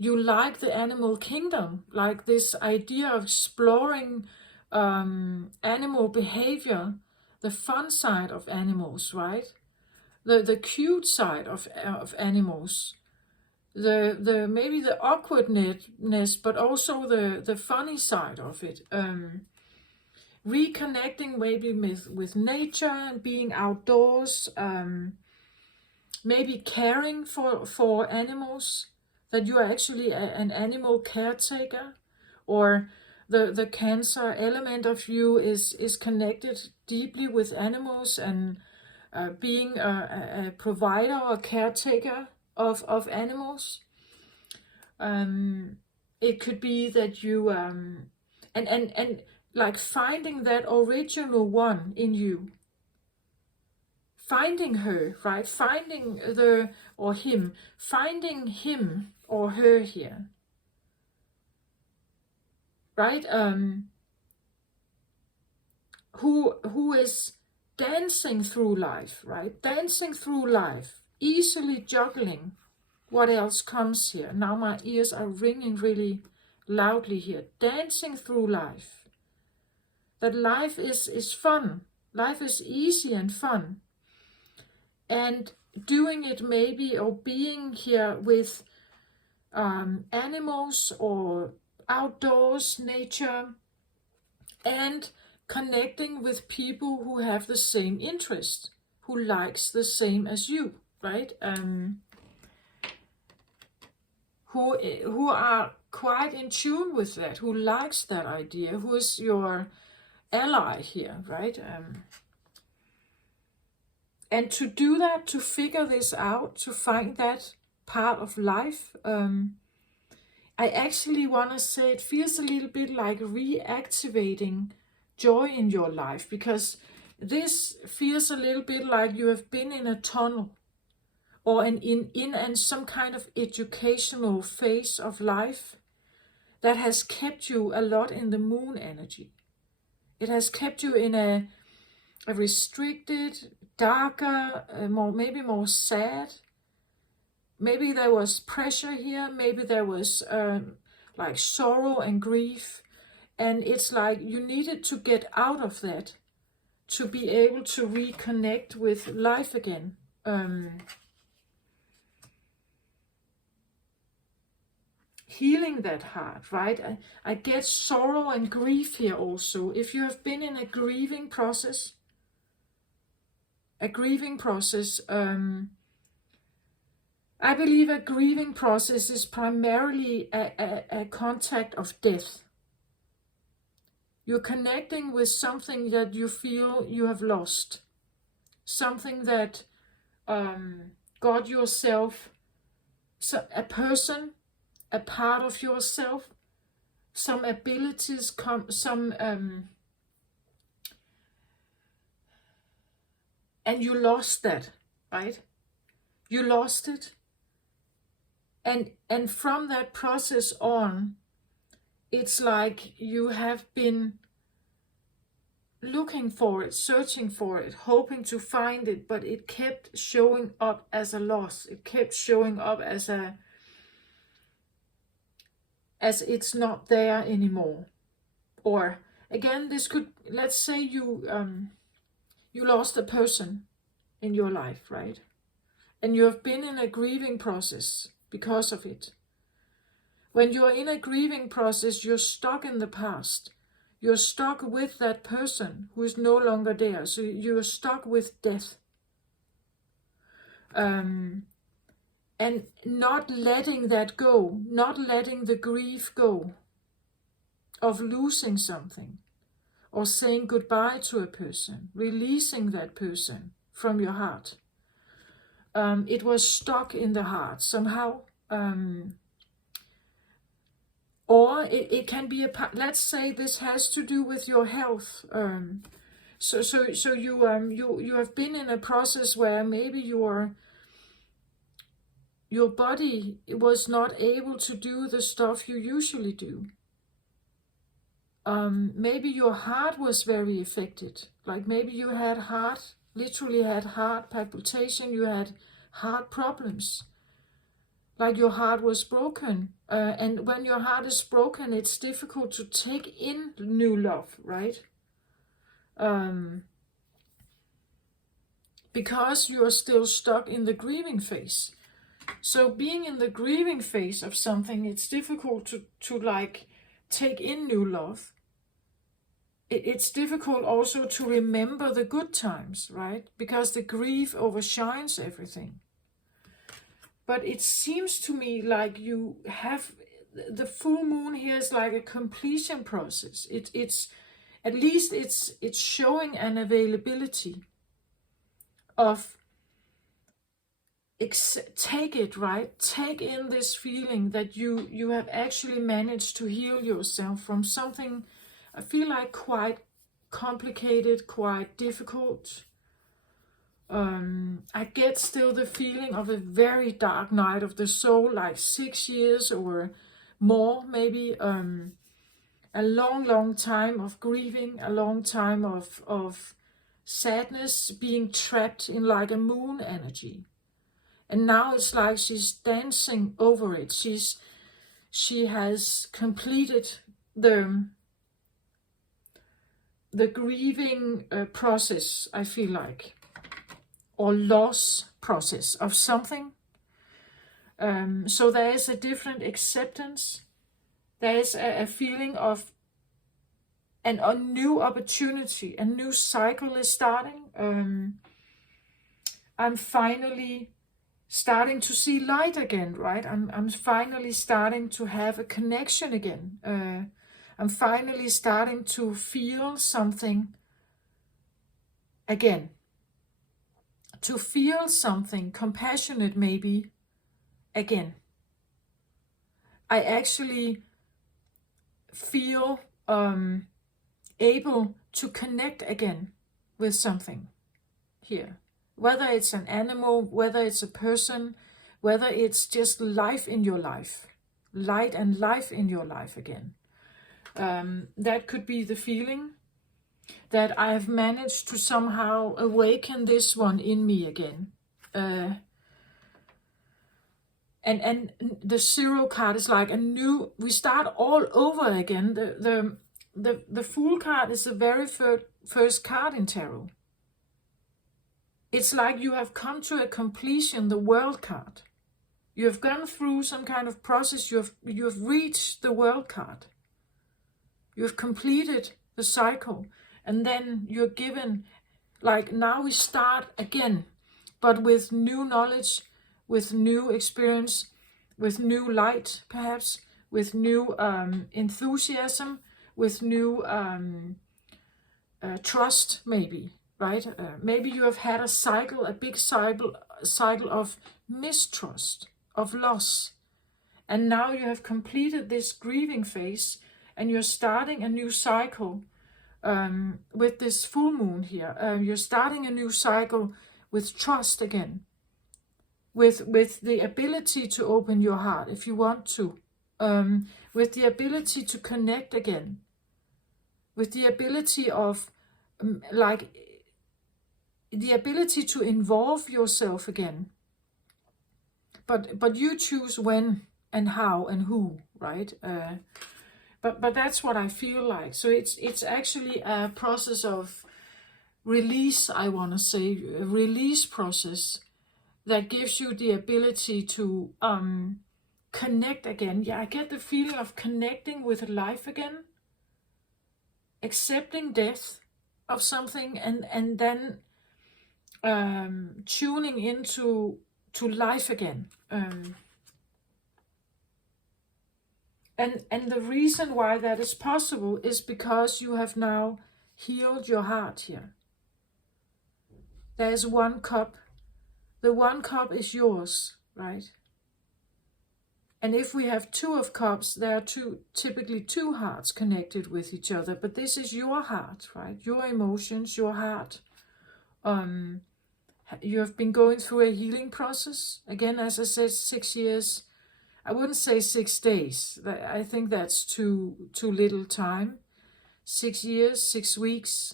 like the animal kingdom, like this idea of exploring animal behavior, the fun side of animals, right? The cute side of animals, the maybe the awkwardness, but also the funny side of it. Reconnecting maybe with nature and being outdoors, maybe caring for animals, that you are actually an animal caretaker, or the Cancer element of you is connected deeply with animals, and being a provider or caretaker of animals. It could be that you and like finding that original one in you, finding her, right? Finding finding him or her here, right? Who is dancing through life, right? Dancing through life, easily juggling what else comes here. Now my ears are ringing really loudly here. Dancing through life. That life is fun. Life is easy and fun. And doing it maybe, or being here with animals or outdoors, nature, and connecting with people who have the same interest, who likes the same as you, right? Who are quite in tune with that, who likes that idea, who is your ally here, right? And to do that, to figure this out, to find that part of life, I actually want to say it feels a little bit like reactivating joy in your life, because this feels a little bit like you have been in a tunnel or in some kind of educational phase of life that has kept you a lot in the moon energy. It has kept you in a restricted, darker, maybe more sad. Maybe there was pressure here. Maybe there was like sorrow and grief. And it's like you needed to get out of that to be able to reconnect with life again. Healing that heart, right? I get sorrow and grief here also. If you have been in a grieving process, I believe a grieving process is primarily a contact of death. You're connecting with something that you feel you have lost. Something that God yourself, a person, a part of yourself, some abilities, and you lost that, right? You lost it. And from that process on, it's like you have been looking for it, searching for it, hoping to find it, but it kept showing up as a loss. It kept showing up as it's not there anymore. Or again, this could, let's say you lost a person in your life, right? And you have been in a grieving process because of it. When you're in a grieving process, you're stuck in the past. You're stuck with that person who is no longer there. So you're stuck with death. And not letting that go, not letting the grief go of losing something or saying goodbye to a person, releasing that person from your heart. It was stuck in the heart somehow. Or it can be let's say this has to do with your health. So you have been in a process where maybe your body was not able to do the stuff you usually do. Maybe your heart was very affected. Like maybe you had literally had heart palpitation, you had heart problems. Like your heart was broken. And when your heart is broken, it's difficult to take in new love, right? Because you are still stuck in the grieving phase. So being in the grieving phase of something, it's difficult to like take in new love. It's difficult also to remember the good times, right? Because the grief overshines everything. But it seems to me like you have, the full moon here is like a completion process. It's at least it's showing an availability of take it, right? Take in this feeling that you have actually managed to heal yourself from something, I feel like quite complicated, quite difficult. I get still the feeling of a very dark night of the soul, like 6 years or more, maybe. A long time of grieving, a long time of sadness, being trapped in like a moon energy. And now it's like she's dancing over it. She has completed the grieving process, I feel like, or loss process of something. So there is a different acceptance. There is a feeling of and a new opportunity, a new cycle is starting. I'm finally starting to see light again, right? I'm finally starting to have a connection again. I'm finally starting to feel something again. To feel something compassionate maybe again. I actually feel able to connect again with something here. Whether it's an animal, whether it's a person, whether it's just life in your life, light and life in your life again. That could be the feeling that I've managed to somehow awaken this one in me again. And the 0 card is like a new, we start all over again. The Fool card is the very first card in tarot. It's like you have come to a completion, the World card. You have gone through some kind of process, you have reached the World card. You have completed the cycle, and then you're given, like, now we start again, but with new knowledge, with new experience, with new light, perhaps, with new enthusiasm, with new trust, maybe, right? Maybe you have had a cycle, a big cycle of mistrust, of loss, and now you have completed this grieving phase, and you're starting a new cycle with this full moon here. You're starting a new cycle with trust again, with the ability to open your heart if you want to, with the ability to connect again, with the ability of like the ability to involve yourself again. But you choose when and how and who, right? But that's what I feel like. So it's actually a process of release, I want to say, a release process that gives you the ability to connect again. Yeah, I get the feeling of connecting with life again, accepting death of something, and then tuning into life again. And the reason why that is possible is because you have now healed your heart here. There's 1 cup. The 1 cup is yours, right? And if we have 2 of cups, there are typically 2 hearts connected with each other. But this is your heart, right? Your emotions, your heart. You have been going through a healing process. Again, as I said, 6 years. I wouldn't say 6 days. I think that's too little time. 6 years, 6 weeks.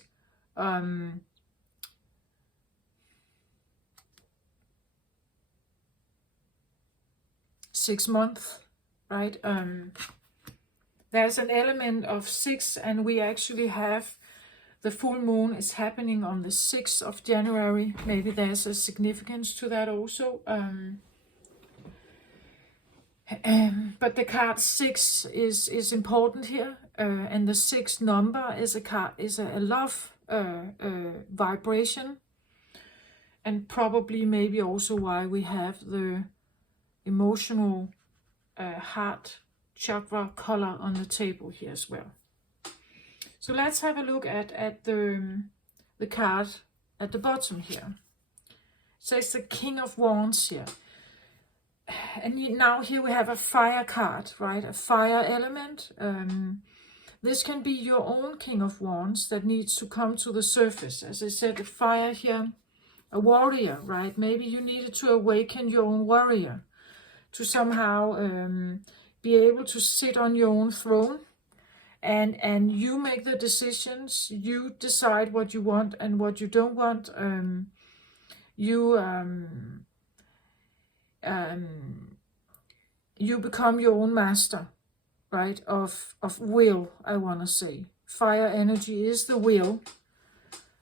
6 months, right? There's an element of 6, and we actually have the full moon is happening on the 6th of January. Maybe there's a significance to that also. But the card 6 is important here, and the 6th number is a love vibration, and probably maybe also why we have the emotional heart chakra color on the table here as well. So let's have a look at the card at the bottom here. It says the King of Wands here. And now here we have a fire card, right? A fire element. This can be your own King of Wands that needs to come to the surface. As I said, the fire here, a warrior, right? Maybe you needed to awaken your own warrior to somehow be able to sit on your own throne. And you make the decisions. You decide what you want and what you don't want. You become your own master, right? Of will, I want to say. Fire energy is the will,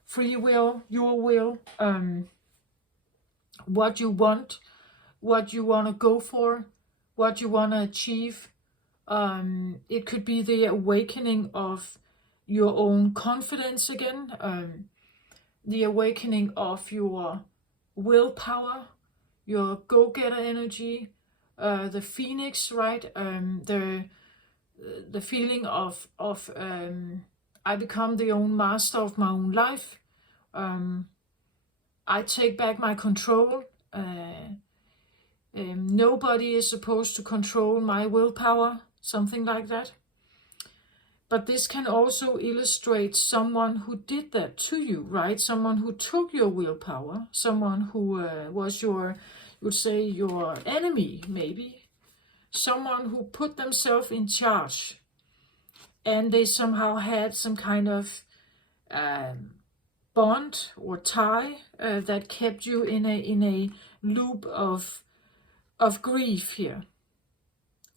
free will, your will, what you want to go for, what you want to achieve. It could be the awakening of your own confidence again, the awakening of your willpower, your go-getter energy, the phoenix, right? The feeling of I become the own master of my own life. I take back my control. Nobody is supposed to control my willpower, something like that. But this can also illustrate someone who did that to you, right? Someone who took your willpower, someone who was your, you would say, your enemy, maybe. Someone who put themselves in charge, and they somehow had some kind of bond or tie that kept you in a loop of grief here,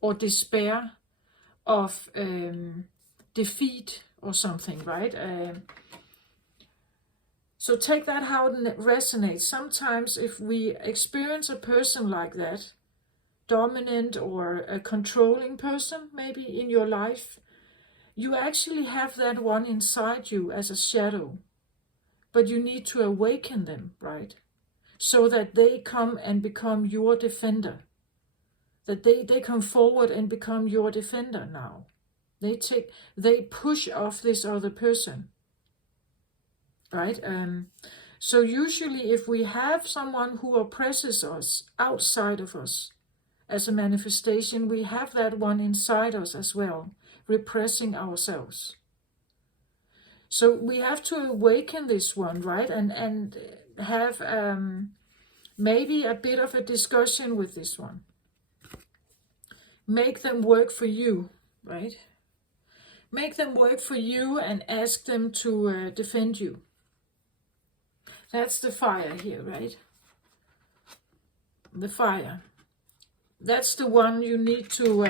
or despair, of defeat or something, right? So take that how it resonates. Sometimes if we experience a person like that, dominant or a controlling person maybe in your life, you actually have that one inside you as a shadow, but you need to awaken them, right? So that they come and become your defender, that they come forward and become your defender now. They push off this other person, right? So usually if we have someone who oppresses us outside of us as a manifestation, we have that one inside us as well, repressing ourselves. So we have to awaken this one, right? And have maybe a bit of a discussion with this one. Make them work for you, right? Make them work for you and ask them to defend you. That's the fire here, right? The fire. That's the one you need to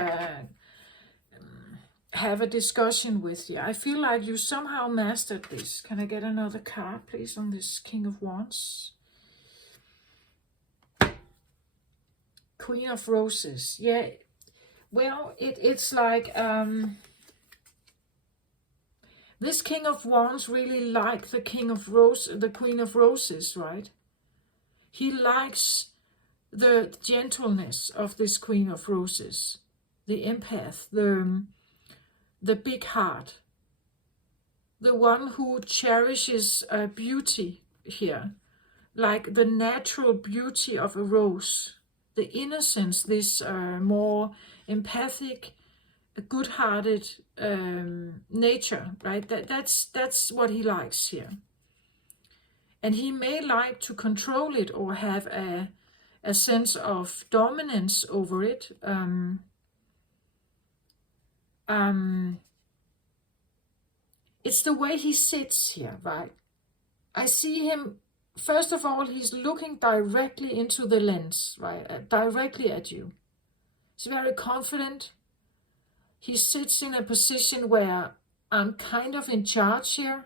have a discussion with. Yeah, I feel like you somehow mastered this. Can I get another card, please, on this King of Wands? Queen of Roses. Yeah, well, it's like this King of Wands really like the the Queen of Roses, right? He likes the gentleness of this Queen of Roses, the empath, the big heart, the one who cherishes beauty here, like the natural beauty of a rose, the innocence, this more empathic, good-hearted nature, right? That's what he likes here. And he may like to control it or have a sense of dominance over it. It's the way he sits here, right? I see him, first of all, he's looking directly into the lens, right? Directly at you. He's very confident. He sits in a position where I'm kind of in charge here.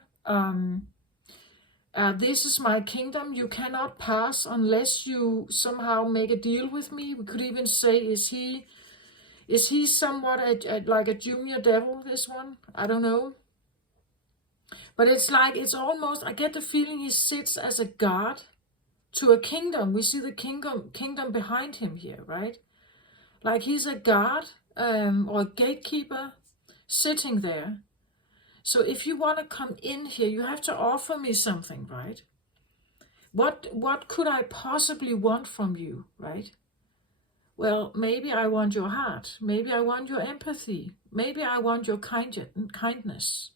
This is my kingdom. You cannot pass unless you somehow make a deal with me. We could even say, is he somewhat like a junior devil, this one? I don't know. But it's like, it's almost, I get the feeling he sits as a guard to a kingdom. We see the kingdom behind him here, right? Like he's a guard or a gatekeeper sitting there. So if you want to come in here, you have to offer me something, right? What could I possibly want from you, right? Well, maybe I want your heart. Maybe I want your empathy. Maybe I want your kindness.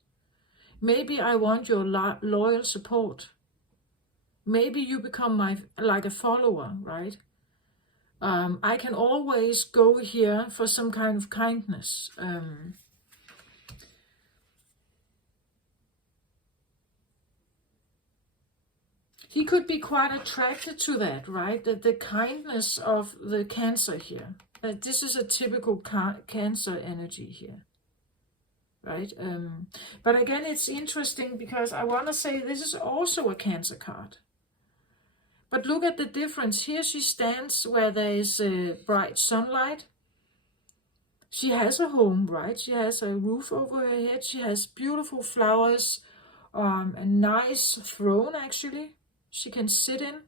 Maybe I want your loyal support. Maybe you become like a follower, right? I can always go here for some kind of kindness. He could be quite attracted to that, right? That the kindness of the Cancer here. That this is a typical Cancer energy here, right? But again, it's interesting because I want to say this is also a Cancer card. But look at the difference. Here she stands where there is bright sunlight. She has a home, right? She has a roof over her head. She has beautiful flowers, a nice throne actually she can sit in.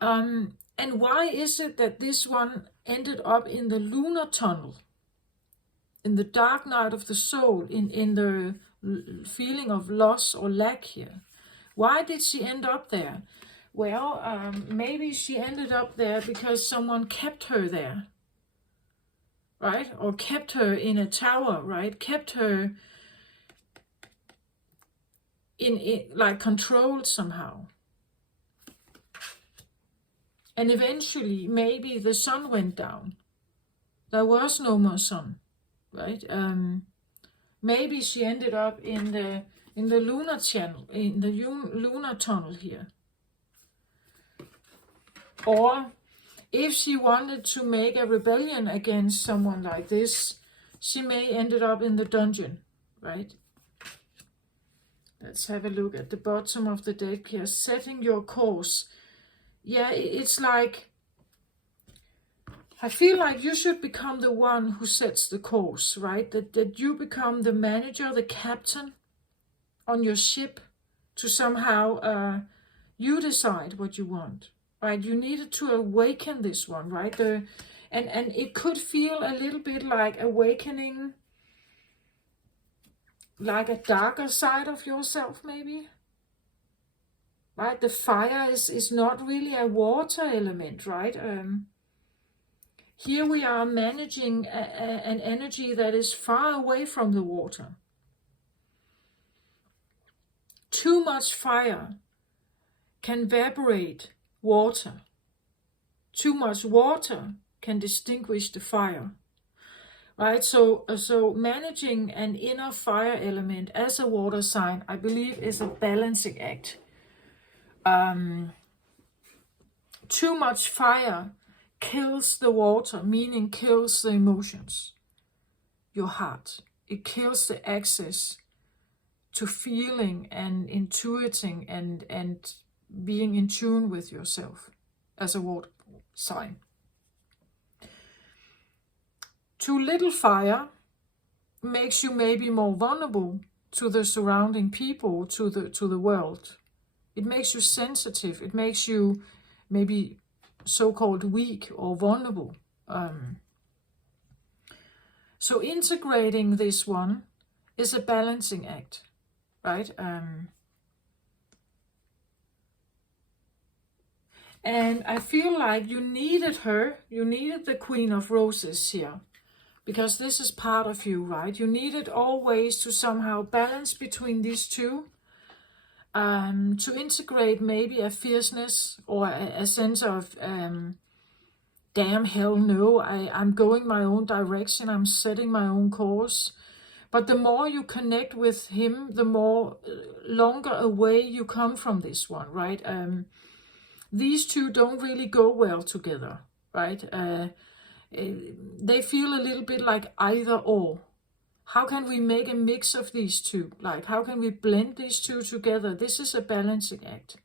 And why is it that this one ended up in the lunar tunnel, in the dark night of the soul, in the feeling of loss or lack here? Why did she end up there? Well, maybe she ended up there because someone kept her there, right? Or kept her in a tower, right? Kept her in like controlled somehow. And eventually, maybe the sun went down. There was no more sun, right? Maybe she ended up in the lunar channel, in the lunar tunnel here. Or if she wanted to make a rebellion against someone like this, she may ended up in the dungeon, right? Let's have a look at the bottom of the deck here. Setting your course. Yeah, it's like, I feel like you should become the one who sets the course, right? That you become the manager, the captain on your ship to somehow, you decide what you want, right? You needed to awaken this one, right? And it could feel a little bit like awakening, like a darker side of yourself, maybe. Right, the fire is not really a water element, right? Here we are managing an energy that is far away from the water. Too much fire can evaporate water. Too much water can extinguish the fire. Right, so managing an inner fire element as a water sign, I believe, is a balancing act. Too much fire kills the water, meaning kills the emotions, your heart. It kills the access to feeling and intuiting and being in tune with yourself as a water sign. Too little fire makes you maybe more vulnerable to the surrounding people, to the world. It makes you sensitive. It makes you maybe so-called weak or vulnerable. So integrating this one is a balancing act, right? And I feel like you needed her. You needed the Queen of Roses here, because this is part of you, right? You needed always to somehow balance between these two. To integrate maybe a fierceness or a sense of damn hell no, I'm going my own direction, I'm setting my own course. But the more you connect with him, the more longer away you come from this one, right? These two don't really go well together, right? They feel a little bit like either or. How can we make a mix of these two? Like, how can we blend these two together? This is a balancing act.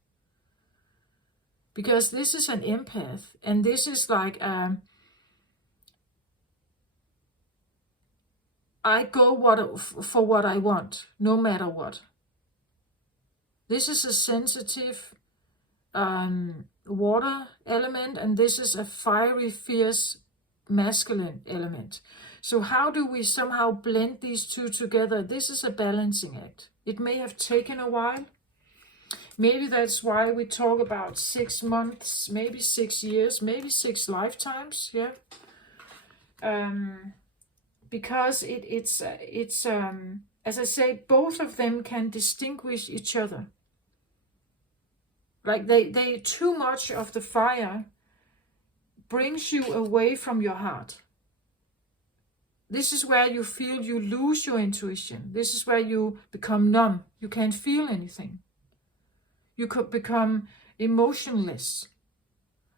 Because this is an empath, and this is like, I go for what I want, no matter what. This is a sensitive water element, and this is a fiery, fierce, masculine element. So how do we somehow blend these two together? This is a balancing act. It may have taken a while. Maybe that's why we talk about 6 months, maybe 6 years, maybe 6 lifetimes, yeah. Because it's as I say, both of them can distinguish each other. Like they too much of the fire brings you away from your heart. This is where you feel you lose your intuition. This is where you become numb. You can't feel anything. You could become emotionless.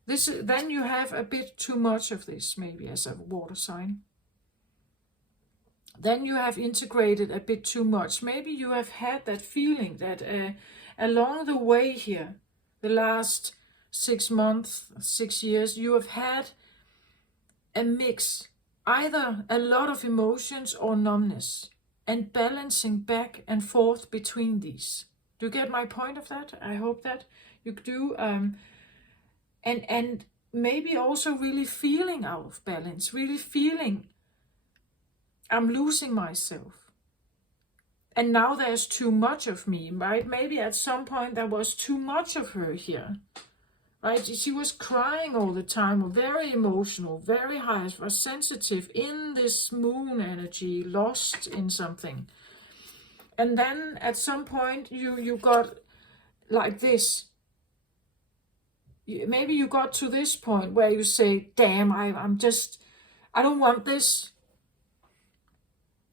Then you have a bit too much of this, maybe as a water sign. Then you have integrated a bit too much. Maybe you have had that feeling that along the way here, the last 6 months, 6 years, you have had a mix either a lot of emotions or numbness, and balancing back and forth between these. Do you get my point of that? I hope that you do. And maybe also really feeling out of balance, really feeling I'm losing myself. And now there's too much of me, right? Maybe at some point there was too much of her here, right? She was crying all the time, very emotional, very high, was sensitive in this moon energy, lost in something. And then at some point you got like this. Maybe you got to this point where you say, damn, I don't want this.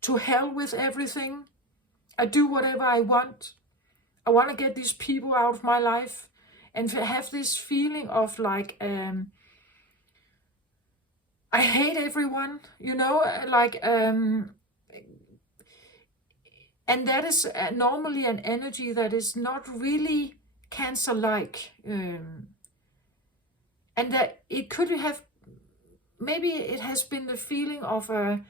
To hell with everything. I do whatever I want. I want to get these people out of my life. And to have this feeling of like, I hate everyone, you know, like, and that is normally an energy that is not really Cancer-like. And that it could have, maybe it has been the feeling of I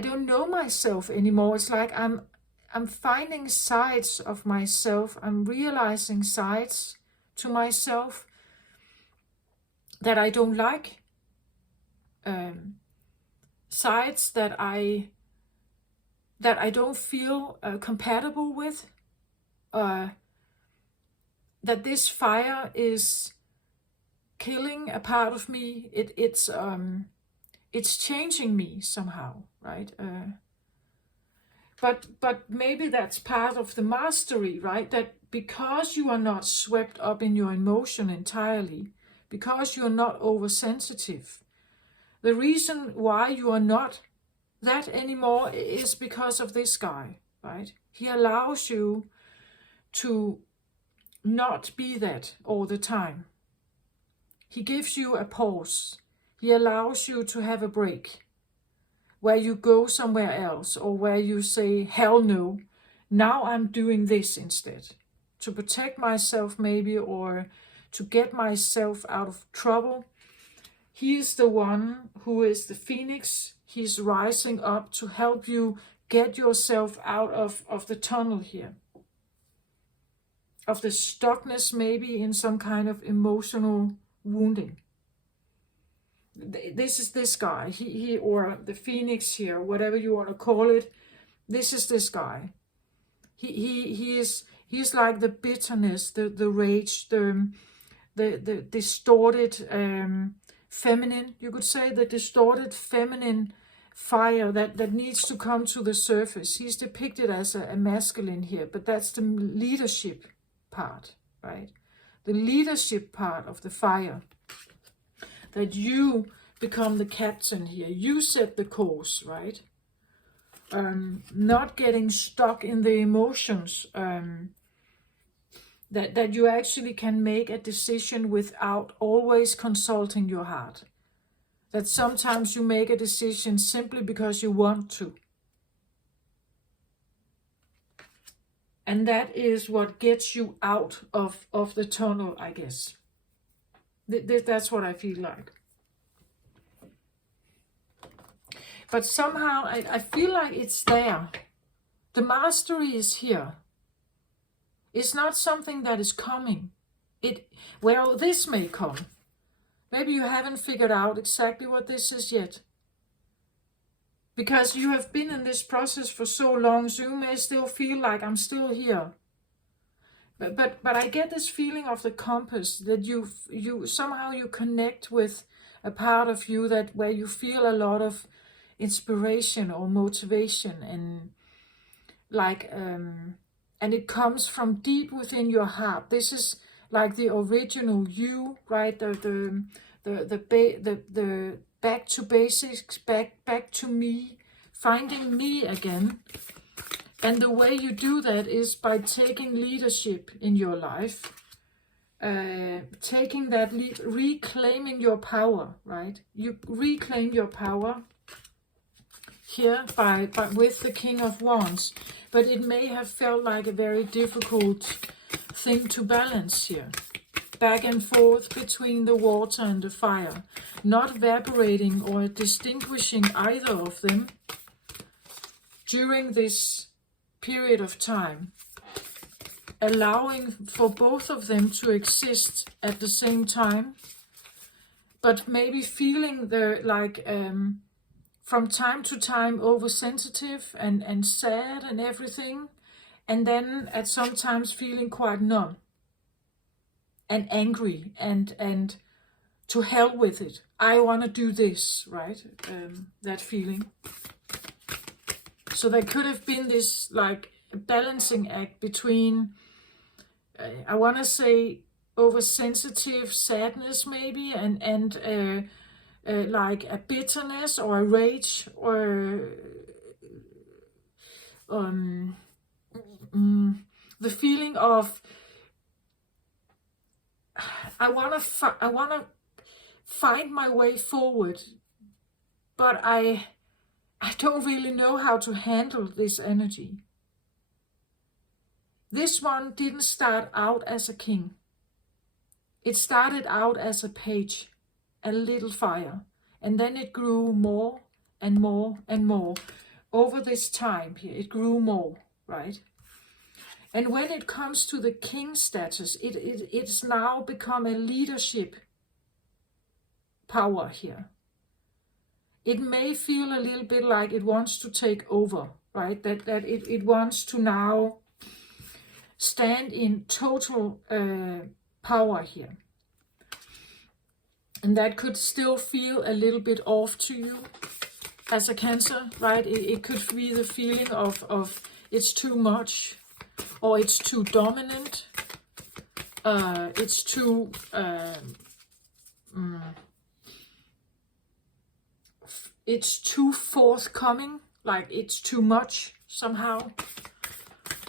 don't know myself anymore. It's like I'm finding sides of myself. I'm realizing sides to myself that I don't like. Sides that I don't feel compatible with. That this fire is killing a part of me. It's changing me somehow, right? But maybe that's part of the mastery, right? That because you are not swept up in your emotion entirely, because you're not oversensitive, the reason why you are not that anymore is because of this guy, right? He allows you to not be that all the time. He gives you a pause. He allows you to have a break where you go somewhere else, or where you say, hell no, now I'm doing this instead. To protect myself maybe, or to get myself out of trouble. He is the one who is the phoenix. He's rising up to help you get yourself out of the tunnel here. Of the stuckness maybe in some kind of emotional wounding. This is this guy, he or the phoenix here, whatever you want to call it. This is this guy. He's like the bitterness, the rage, the distorted feminine, you could say, the distorted feminine fire that needs to come to the surface. He's depicted as a masculine here, but that's the leadership part, right? The leadership part of the fire. That you become the captain here. You set the course, right? Not getting stuck in the emotions. That you actually can make a decision without always consulting your heart. That sometimes you make a decision simply because you want to. And that is what gets you out of the tunnel, I guess. That's what I feel like. But somehow I feel like it's there. The mastery is here. It's not something that is coming. Well, this may come. Maybe you haven't figured out exactly what this is yet. Because you have been in this process for so long, so you may still feel like I'm still here. But I get this feeling of the compass, that you somehow you connect with a part of you that where you feel a lot of inspiration or motivation, and like and it comes from deep within your heart. This is like the original you, right? The back to basics, back to me, finding me again. And the way you do that is by taking leadership in your life, taking that lead, reclaiming your power, right? You reclaim your power here by with the King of Wands, but it may have felt like a very difficult thing to balance here. back and forth between the water and the fire, not evaporating or distinguishing either of them during this period of time, allowing for both of them to exist at the same time, but maybe feeling from time to time oversensitive and sad and everything, and then at sometimes feeling quite numb and angry and to hell with it. I want to do this, right? That feeling. So there could have been this like balancing act between, I want to say, oversensitive sadness maybe, and like a bitterness or a rage, or the feeling of I want to find my way forward, but I don't really know how to handle this energy. This one didn't start out as a king. It started out as a page, a little fire, and then it grew more and more and more. Over this time here, it grew more, right? And when it comes to the king status, it's now become a leadership power here. It may feel a little bit like it wants to take over, right? That it wants to now stand in total power here. And that could still feel a little bit off to you as a Cancer, right? It could be the feeling of it's too much, or it's too dominant, it's too it's too forthcoming, like it's too much somehow.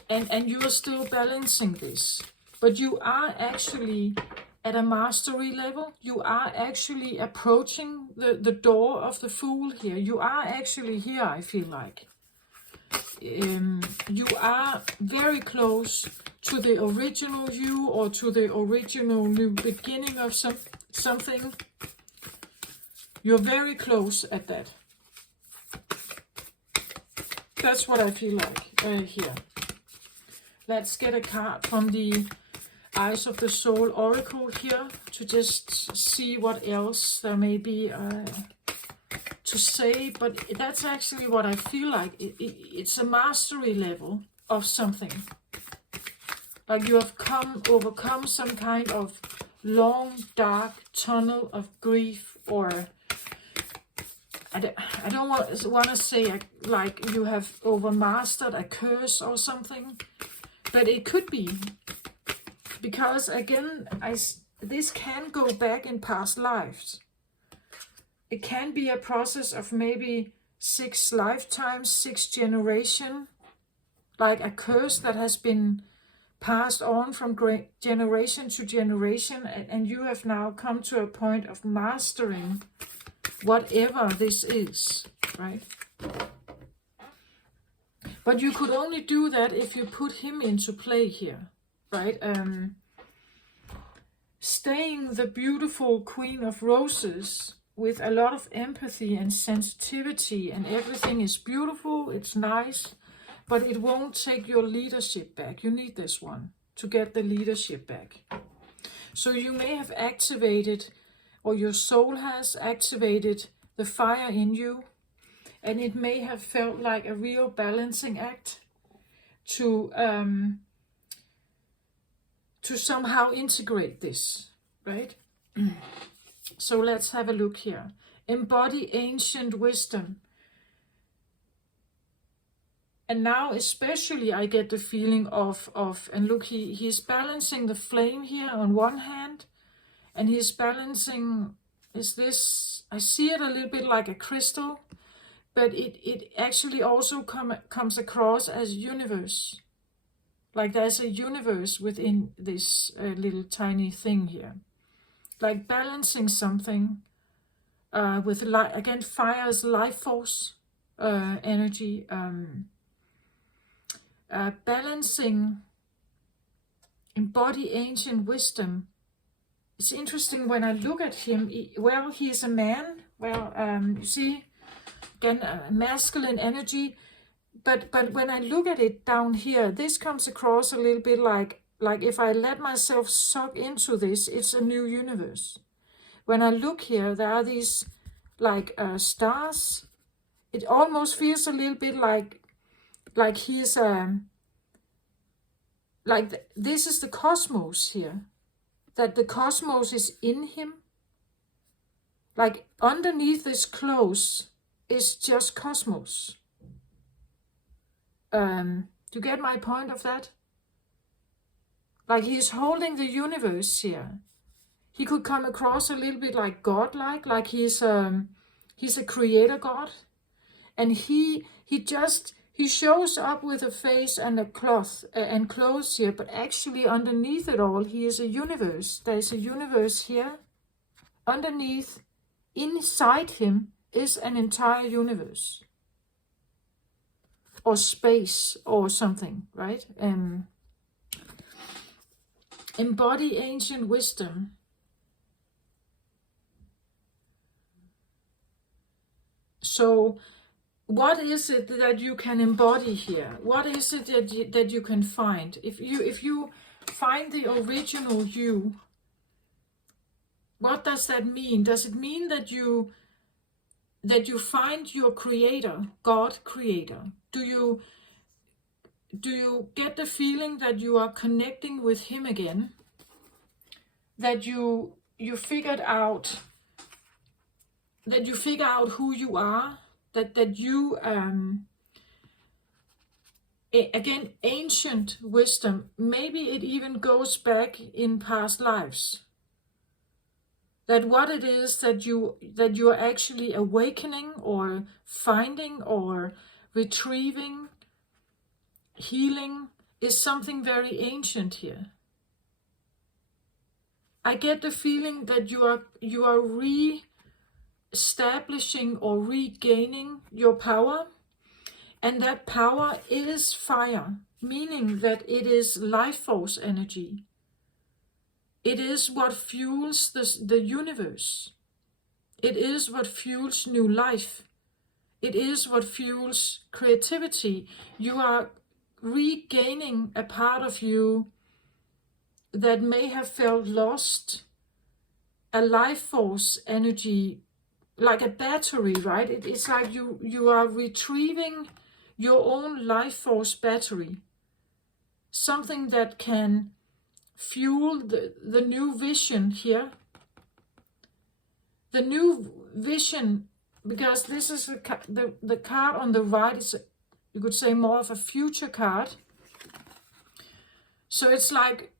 And you are still balancing this, but you are actually at a mastery level. You are actually approaching the door of the Fool here. You are actually here, I feel like. You are very close to the original you, or to the original new beginning of something. You're very close at that. That's what I feel like here. Let's get a card from the Eyes of the Soul Oracle here to just see what else there may be to say. But that's actually what I feel like. It's a mastery level of something. Like you have overcome some kind of long, dark tunnel of grief, or I don't want to say like you have overmastered a curse or something. But it could be, because again, this can go back in past lives. It can be a process of maybe 6 lifetimes, 6 generations, like a curse that has been passed on from generation to generation, and you have now come to a point of mastering whatever this is, right? But you could only do that if you put him into play here, right? Staying the beautiful Queen of Roses with a lot of empathy and sensitivity, and everything is beautiful, it's nice, but it won't take your leadership back. You need this one to get the leadership back. So you may have activated, or your soul has activated, the fire in you. And it may have felt like a real balancing act to somehow integrate this, right? So let's have a look here. Embody ancient wisdom. And now especially I get the feeling of and look, he's balancing the flame here on one hand, and he's balancing, is this, I see it a little bit like a crystal, but it actually also comes across as universe. Like there's a universe within this little tiny thing here. Like balancing something with, again, fire's life force energy. Balancing, embody ancient wisdom it's interesting when I look at him. Well, he's a man. Well, you see, again, masculine energy. But when I look at it down here, this comes across a little bit like if I let myself suck into this, it's a new universe. When I look here, there are these like stars. It almost feels a little bit like he's this is the cosmos here. That the cosmos is in him. Like underneath this clothes is just cosmos. Do you get my point of that? Like he's holding the universe here. He could come across a little bit like godlike, like he's a creator god, and he shows up with a face and a cloth and clothes here, but actually underneath it all, he is a universe. There's a universe here. Underneath, inside him, is an entire universe. Or space, or something, right? Embody ancient wisdom. So, what is it that you can embody here? What is it that you can find? If you find the original you, what does that mean? Does it mean that you find your creator, God creator? Do you get the feeling that you are connecting with him again? That you figured out who you are? That you again, ancient wisdom, maybe it even goes back in past lives. That what it is that you are actually awakening or finding or retrieving, healing, is something very ancient here. I get the feeling that you are re-establishing or regaining your power, and that power is fire, meaning that it is life force energy. It is what fuels the universe. It is what fuels new life. It is what fuels creativity. You are regaining a part of you that may have felt lost, a life force energy, like a battery, right? It's like you are retrieving your own life force battery. Something that can fuel the new vision here. The new vision, because this is the card on the right is, you could say, more of a future card. So it's like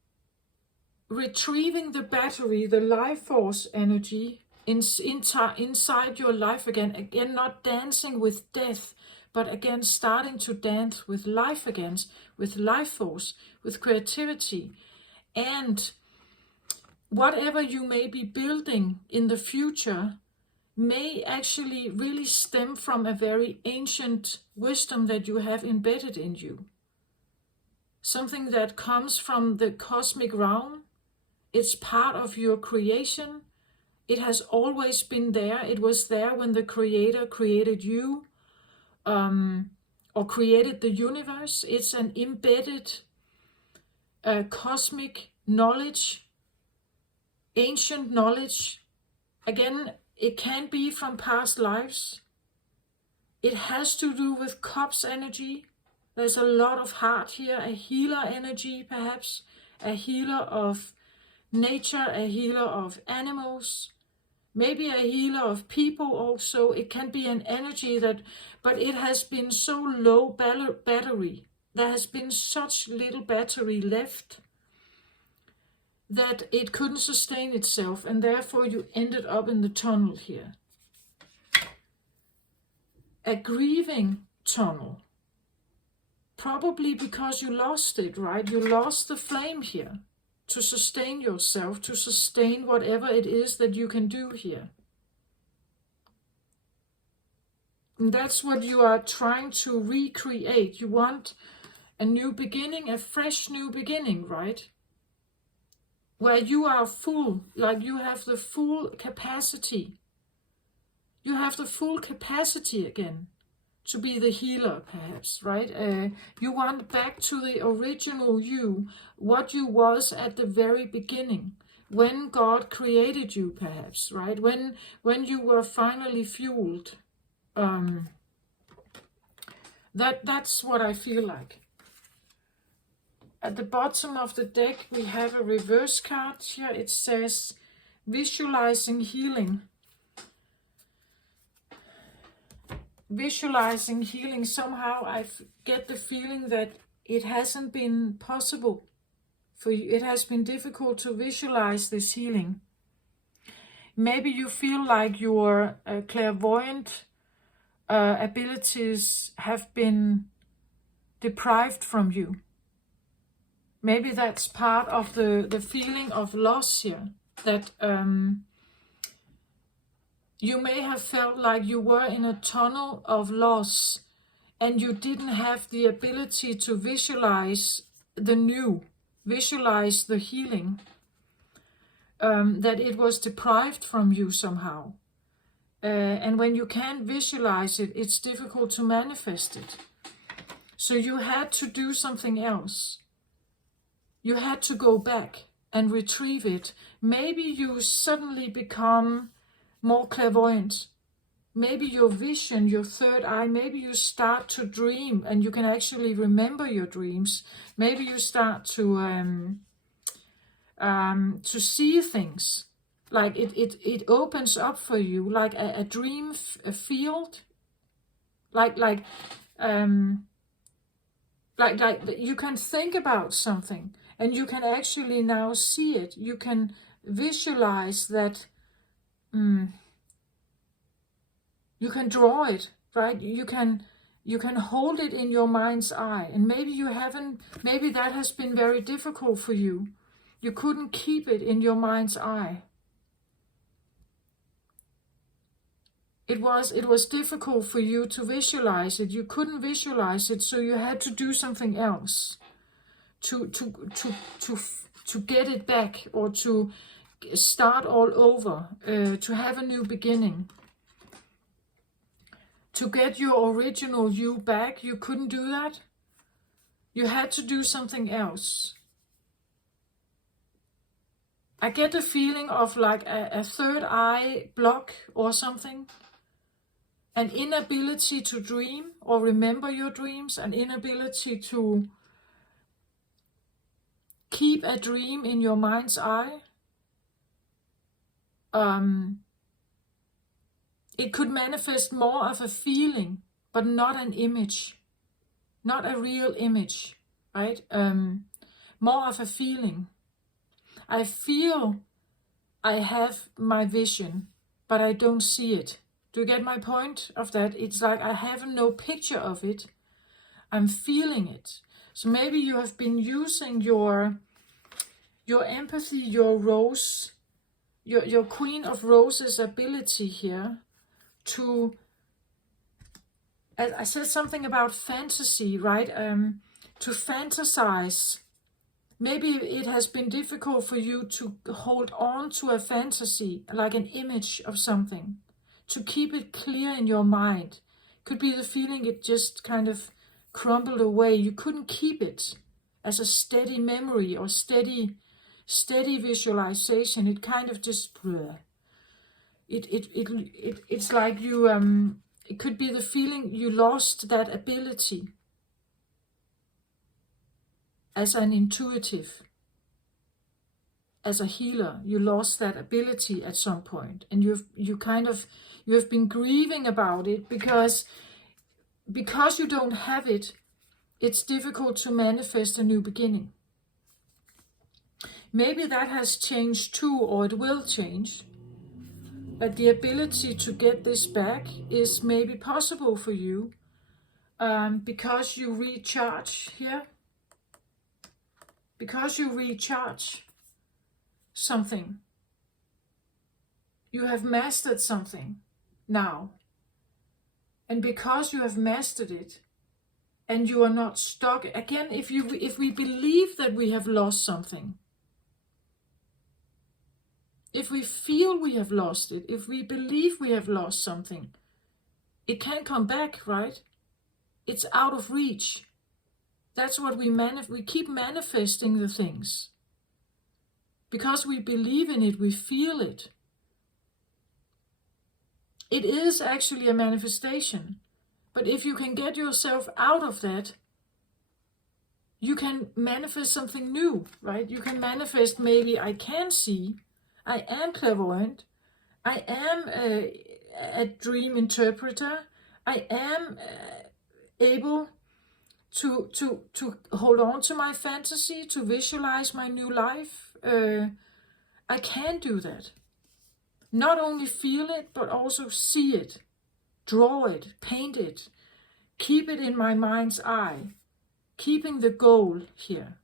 retrieving the battery, the life force energy inside your life again. Again, not dancing with death, but again starting to dance with life again, with life force, with creativity. And whatever you may be building in the future may actually really stem from a very ancient wisdom that you have embedded in you. Something that comes from the cosmic realm. It's part of your creation. It has always been there. It was there when the Creator created you, or created the universe. It's an embedded cosmic knowledge, ancient knowledge. Again, it can be from past lives. It has to do with cups energy. There's a lot of heart here, a healer energy perhaps, a healer of nature, a healer of animals, maybe a healer of people also. It can be an energy but it has been so low battery. There has been such little battery left that it couldn't sustain itself, and therefore you ended up in the tunnel here. A grieving tunnel. Probably because you lost it, right? You lost the flame here to sustain yourself, to sustain whatever it is that you can do here. And that's what you are trying to recreate. You want a new beginning, a fresh new beginning, right? where you are full, like you have the full capacity. You have the full capacity again to be the healer, perhaps, right? You want back to the original you, what you was at the very beginning, when God created you, perhaps, right? When you were finally fueled. That's what I feel like. At the bottom of the deck, we have a reverse card here. It says, visualizing healing. Visualizing healing. Somehow I get the feeling that it hasn't been possible for you. It has been difficult to visualize this healing. Maybe you feel like your clairvoyant abilities have been deprived from you. Maybe that's part of the feeling of loss here, that you may have felt like you were in a tunnel of loss and you didn't have the ability to visualize the new, visualize the healing, that it was deprived from you somehow. And when you can't visualize it, it's difficult to manifest it. So you had to do something else. You had to go back and retrieve it. Maybe you suddenly become more clairvoyant. Maybe your vision, your third eye, maybe you start to dream and you can actually remember your dreams. Maybe you start to see things. Like it opens up for you, like a dream field. Like you can think about something and you can actually now see it. You can visualize that. You can draw it, right? You can hold it in your mind's eye. And maybe you haven't, maybe that has been very difficult for you. You couldn't keep it in your mind's eye. It was difficult for you to visualize it. You couldn't visualize it, so you had to do something else to get it back, or to start all over, to have a new beginning. To get your original you back, you couldn't do that. You had to do something else. I get a feeling of like a third eye block or something. An inability to dream or remember your dreams. An inability to keep a dream in your mind's eye. It could manifest more of a feeling, but not an image. Not a real image, right? More of a feeling. I feel I have my vision, but I don't see it. Do you get my point of that? It's like I have no picture of it. I'm feeling it. So maybe you have been using your empathy, your rose, your Queen of Roses ability here to, I said something about fantasy, right? To fantasize. Maybe it has been difficult for you to hold on to a fantasy, like an image of something, to keep it clear in your mind. Could be the feeling it just kind of crumbled away. You couldn't keep it as a steady memory or steady visualization. It kind of just, it's like you, it could be the feeling you lost that ability as an intuitive, as a healer. You lost that ability at some point, and you have been grieving about it because you don't have it. It's difficult to manifest a new beginning. Maybe that has changed too, or it will change. But the ability to get this back is maybe possible for you because you recharge here. Because you recharge something. You have mastered something now. And because you have mastered it, and you are not stuck, again, if we believe that we have lost something, if we feel we have lost it, if we believe we have lost something, it can't come back, right? It's out of reach. That's what we keep manifesting the things. Because we believe in it, we feel it. It is actually a manifestation. But if you can get yourself out of that, you can manifest something new, right? You can manifest, maybe I can see, I am clairvoyant, I am a dream interpreter, I am able to hold on to my fantasy, to visualize my new life. I can do that. Not only feel it, but also see it, draw it, paint it, keep it in my mind's eye, keeping the goal here.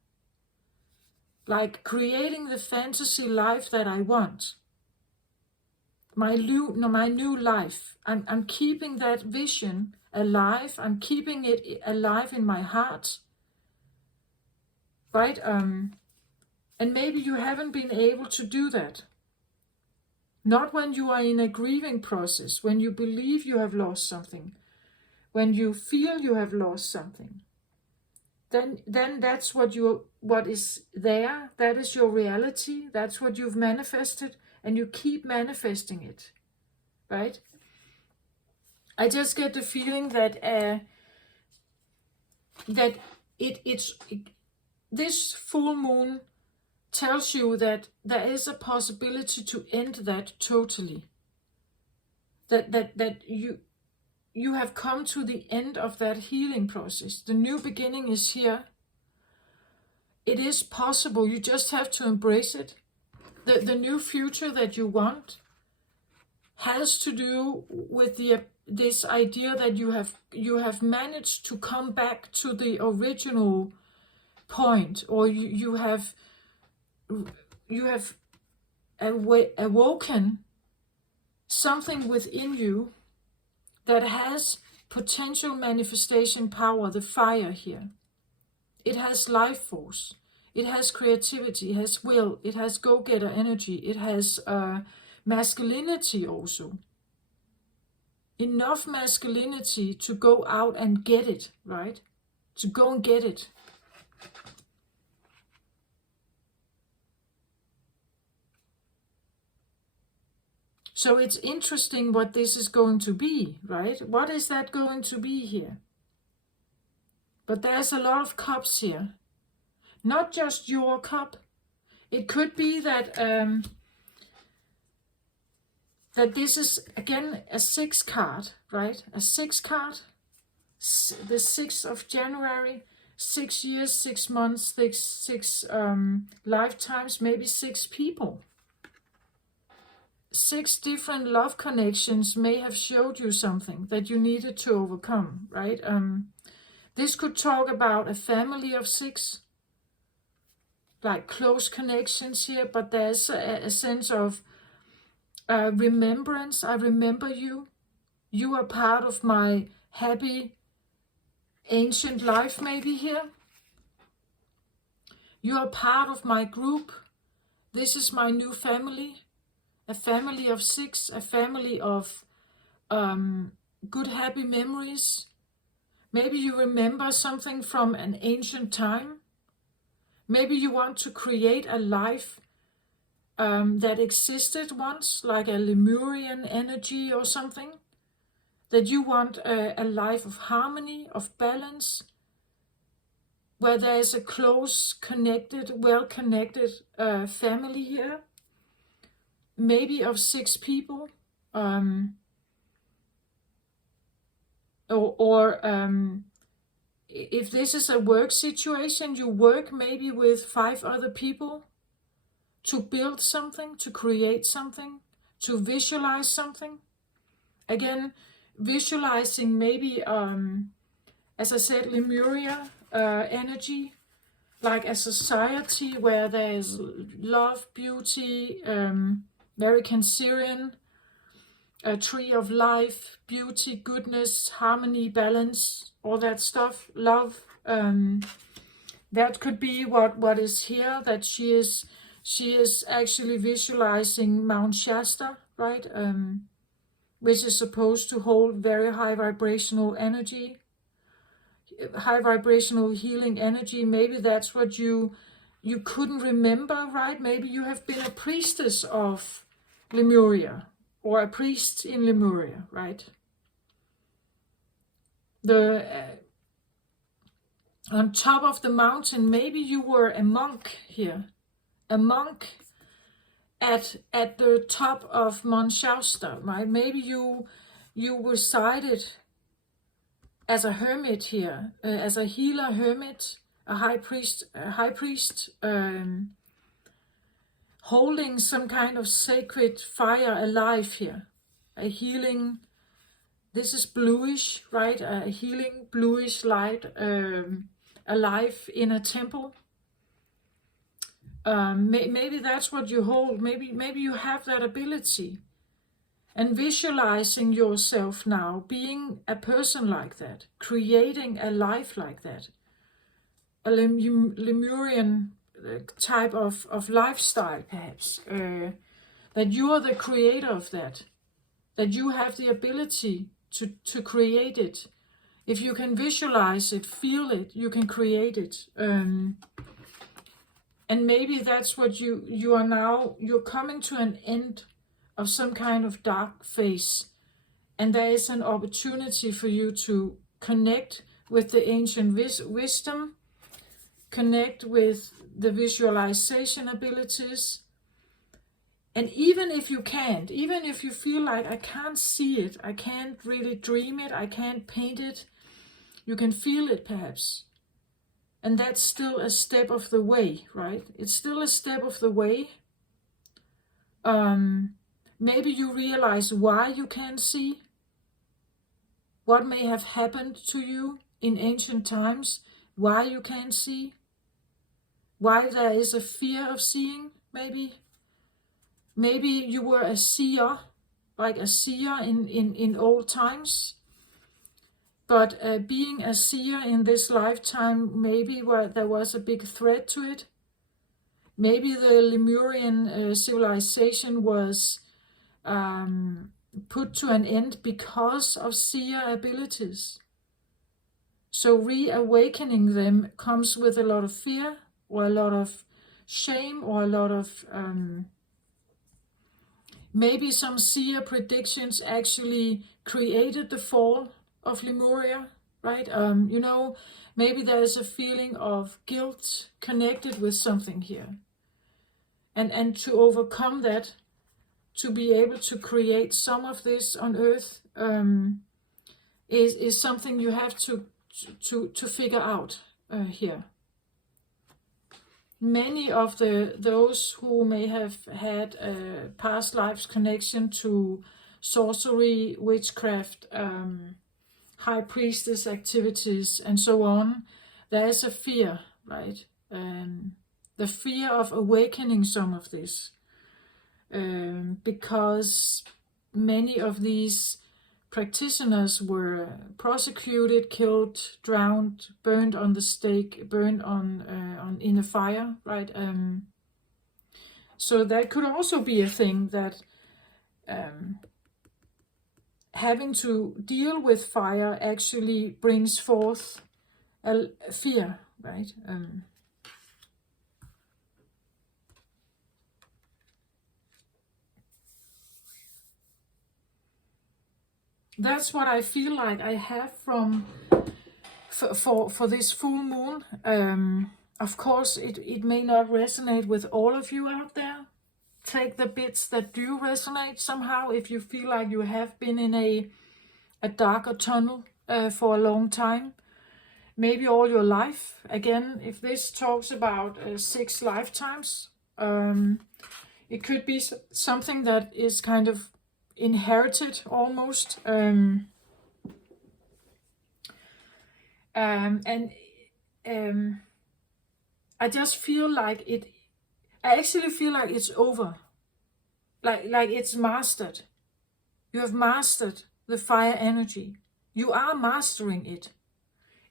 Like creating the fantasy life that I want. My new life. I'm keeping that vision alive. I'm keeping it alive in my heart. Right? And maybe you haven't been able to do that. Not when you are in a grieving process, when you believe you have lost something, when you feel you have lost something. Then that's what is there. That is your reality. That's what you've manifested, and you keep manifesting it, right? I just get the feeling that this full moon tells you that there is a possibility to end that totally. That you have come to the end of that healing process. The new beginning is here. It is possible. You just have to embrace it. The new future that you want has to do with this idea that you have managed to come back to the original point, or you have awoken something within you that has potential manifestation power, the fire here. It has life force. It has creativity. It has will. It has go-getter energy. It has masculinity also. Enough masculinity to go out and get it, right? To go and get it. So it's interesting what this is going to be, right? What is that going to be here? But there's a lot of cups here. Not just your cup. It could be that that this is, again, a 6 card, right? A 6 card. The 6th of January. 6 years, 6 months, 6 lifetimes, maybe 6 people. 6 different love connections may have showed you something that you needed to overcome, right? This could talk about a family of 6, like close connections here, but there's a sense of remembrance. I remember you. You are part of my happy ancient life, maybe here. You are part of my group. This is my new family. A family of 6, a family of good, happy memories. Maybe you remember something from an ancient time. Maybe you want to create a life that existed once, like a Lemurian energy or something. That you want a life of harmony, of balance, where there is a close, connected, well-connected family here. Maybe of 6 people, if this is a work situation, you work maybe with 5 other people to build something, to create something, to visualize something. Again, visualizing maybe, as I said, Lemuria energy, like a society where there is love, beauty, very Cancerian, a tree of life, beauty, goodness, harmony, balance, all that stuff, love. That could be what is here, that she is She is actually visualizing Mount Shasta, right? Which is supposed to hold very high vibrational energy, high vibrational healing energy. Maybe that's what you couldn't remember, right? Maybe you have been a priestess of Lemuria, or a priest in Lemuria, right? On top of the mountain, maybe you were a monk here, a monk at the top of Mount Shasta, right? Maybe you resided as a hermit here, as a healer hermit, a high priest, holding some kind of sacred fire alive here, a healing. This is bluish, right? A healing bluish light alive in a temple. Maybe that's what you hold. Maybe you have that ability. And visualizing yourself now being a person like that, creating a life like that, a Lemurian type of lifestyle, perhaps, that you are the creator of that you have the ability to create it. If you can visualize it, feel it, you can create it. And maybe that's what you are now. You're coming to an end of some kind of dark phase, and there is an opportunity for you to connect with the ancient wisdom, connect with the visualization abilities. And even if you can't, even if you feel like, I can't see it, I can't really dream it, I can't paint it, you can feel it perhaps. And that's still a step of the way, right? It's still a step of the way. Maybe you realize why you can't see, what may have happened to you in ancient times, why you can't see, why there is a fear of seeing, maybe. Maybe you were a seer, like a seer in old times. But being a seer in this lifetime, maybe there was a big threat to it. Maybe the Lemurian civilization was put to an end because of seer abilities. So reawakening them comes with a lot of fear, or a lot of shame, or a lot of maybe some seer predictions actually created the fall of Lemuria, right? Maybe there's a feeling of guilt connected with something here. And to overcome that, to be able to create some of this on Earth, is something you have to figure out here. Many of those who may have had a past lives connection to sorcery, witchcraft, high priestess activities, and so on, there is a fear, right? The fear of awakening some of this, because many of these practitioners were prosecuted, killed, drowned, burned on the stake, burned on in a fire, right? So that could also be a thing, that having to deal with fire actually brings forth a fear, right? That's what I feel like I have for this full moon. Of course, it may not resonate with all of you out there. Take the bits that do resonate somehow. If you feel like you have been in a darker tunnel for a long time, maybe all your life. Again, if this talks about 6 lifetimes, it could be something that is kind of inherited almost. I just feel like it. I actually feel like it's over. Like it's mastered. You have mastered the fire energy. You are mastering it.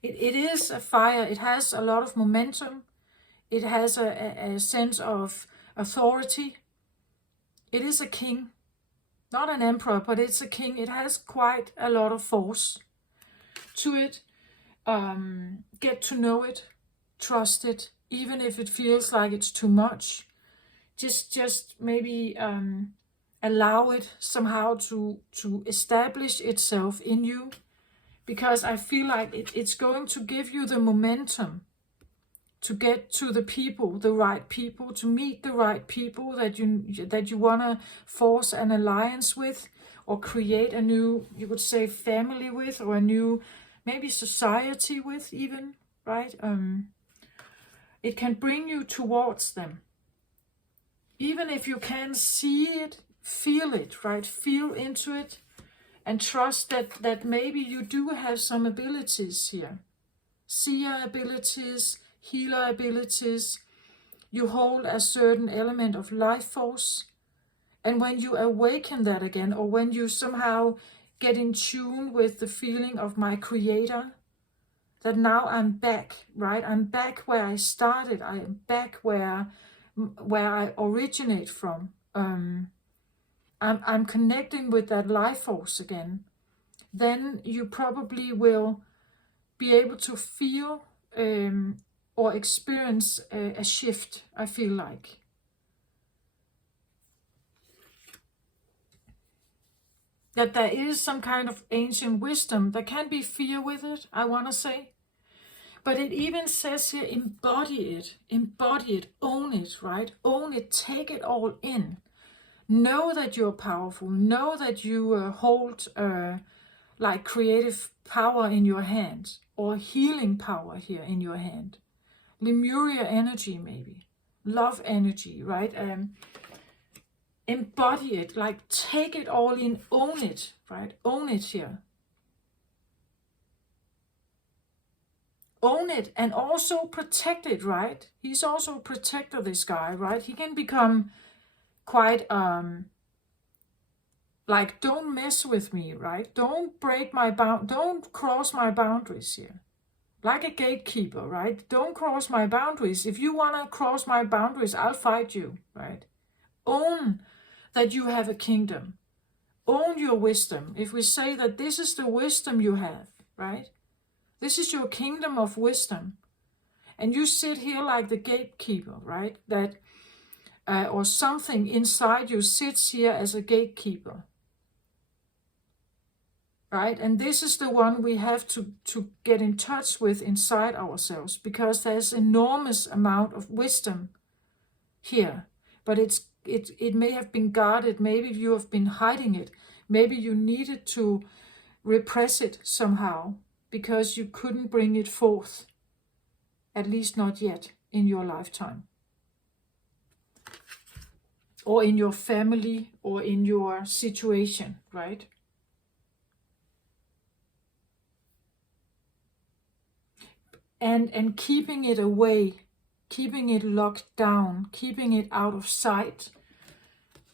It is a fire. It has a lot of momentum. It has a sense of authority. It is a king, not an emperor, but it's a king. It has quite a lot of force to it. Get to know it, trust it, even if it feels like it's too much. Just maybe allow it somehow to establish itself in you, because I feel like it's going to give you the momentum to get to the people, the right people, to meet the right people that you want to force an alliance with, or create a new, you could say, family with, or a new maybe society with even, right? It can bring you towards them. Even if you can't see it, feel it, right? Feel into it and trust that maybe you do have some abilities here. Seer abilities, healer abilities. You hold a certain element of life force. And when you awaken that again, or when you somehow get in tune with the feeling of my creator, that now I'm back, right? I'm back where I started. I am back where I originate from. I'm connecting with that life force again. Then you probably will be able to feel or experience a shift, I feel like. That there is some kind of ancient wisdom. There can be fear with it, I want to say. But it even says here, embody it, own it, right? Own it, take it all in. Know that you're powerful. Know that you hold like creative power in your hand, or healing power here in your hand. Lemuria energy, maybe. Love energy, right? Embody it, like take it all in, own it, right? Own it here. Own it and also protect it, right? He's also a protector, this guy, right? He can become quite, like, don't mess with me, right? Don't break my don't cross my boundaries here. Like a gatekeeper, right? Don't cross my boundaries. If you want to cross my boundaries, I'll fight you, right? Own that you have a kingdom. Own your wisdom. If we say that this is the wisdom you have, right? This is your kingdom of wisdom. And you sit here like the gatekeeper, right? That, or something inside you sits here as a gatekeeper. Right? And this is the one we have to get in touch with inside ourselves, because there's enormous amount of wisdom here. But it may have been guarded. Maybe you have been hiding it. Maybe you needed to repress it somehow because you couldn't bring it forth, at least not yet in your lifetime, or in your family, or in your situation, right? And keeping it away, keeping it locked down, keeping it out of sight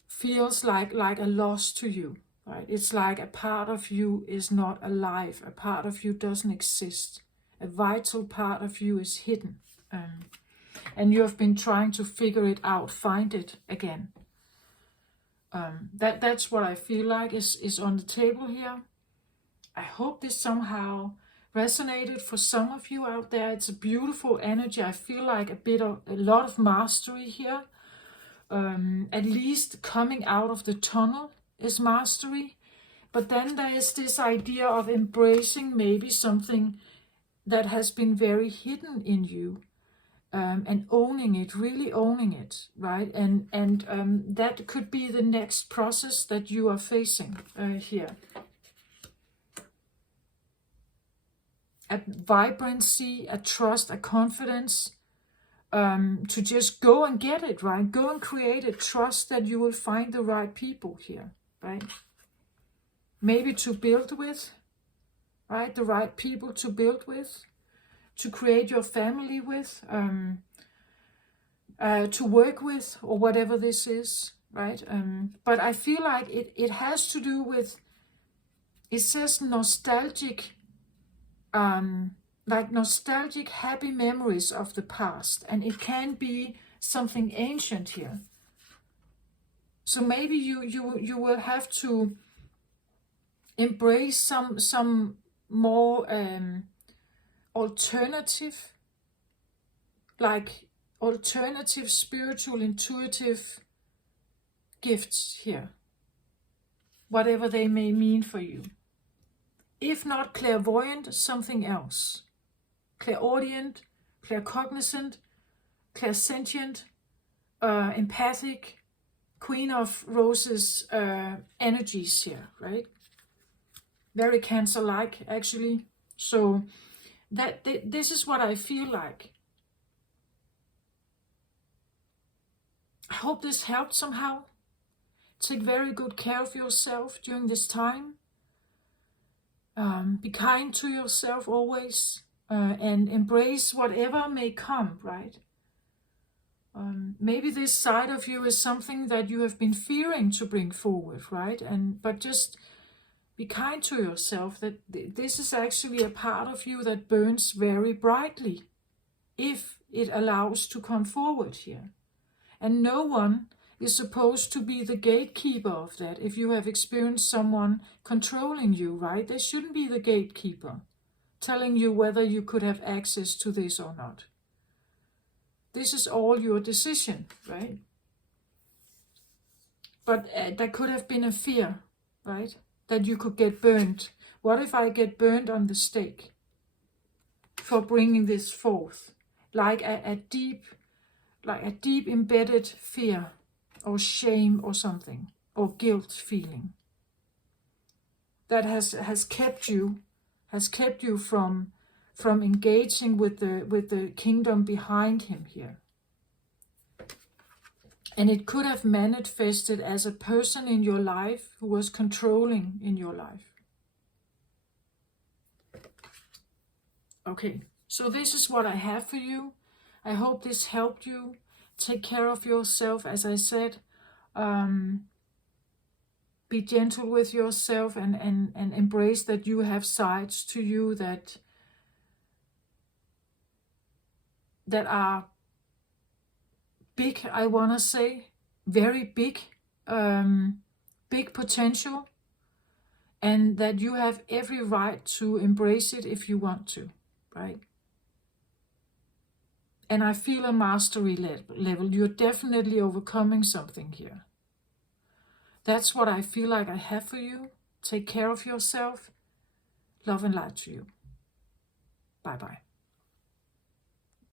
feels like a loss to you, right? It's like a part of you is not alive. A part of you doesn't exist. A vital part of you is hidden. And you have been trying to figure it out, find it again. That's what I feel like is on the table here. I hope this somehow resonated for some of you out there. It's a beautiful energy. I feel like a lot of mastery here. At least coming out of the tunnel is mastery. But then there is this idea of embracing maybe something that has been very hidden in you, and owning it, really owning it, right? And that could be the next process that you are facing here. A vibrancy, a trust, a confidence, to just go and get it, right? Go and create it. Trust that you will find the right people here, right? Maybe to build with, right? The right people to build with, to create your family with, to work with, or whatever this is, right? But I feel like it has to do with, it says nostalgic, like nostalgic happy memories of the past, and it can be something ancient here. So maybe you will have to embrace some more alternative, like alternative spiritual intuitive gifts here, whatever they may mean for you. If not clairvoyant, something else. Clairaudient, claircognizant, clairsentient, empathic, Queen of Roses energies here, right? Very Cancer-like, actually. So this is what I feel like. I hope this helped somehow. Take very good care of yourself during this time. Be kind to yourself always, and embrace whatever may come, right? Maybe this side of you is something that you have been fearing to bring forward, right? But just be kind to yourself that this is actually a part of you that burns very brightly if it allows to come forward here. And no one is supposed to be the gatekeeper of that. If you have experienced someone controlling you, right? They shouldn't be the gatekeeper, telling you whether you could have access to this or not. This is all your decision, right? But there could have been a fear, right? That you could get burned. What if I get burned on the stake for bringing this forth? Like a deep embedded fear or shame or something, or guilt feeling that has kept you from engaging with the kingdom behind him here. And it could have manifested as a person in your life who was controlling in your life. Okay, so this is what I have for you. I hope this helped you. Take care of yourself, as I said. Be gentle with yourself and embrace that you have sides to you that are big, I want to say, very big, big potential, and that you have every right to embrace it if you want to, right? And I feel a mastery level. You're definitely overcoming something here. That's what I feel like I have for you. Take care of yourself. Love and light to you. Bye-bye.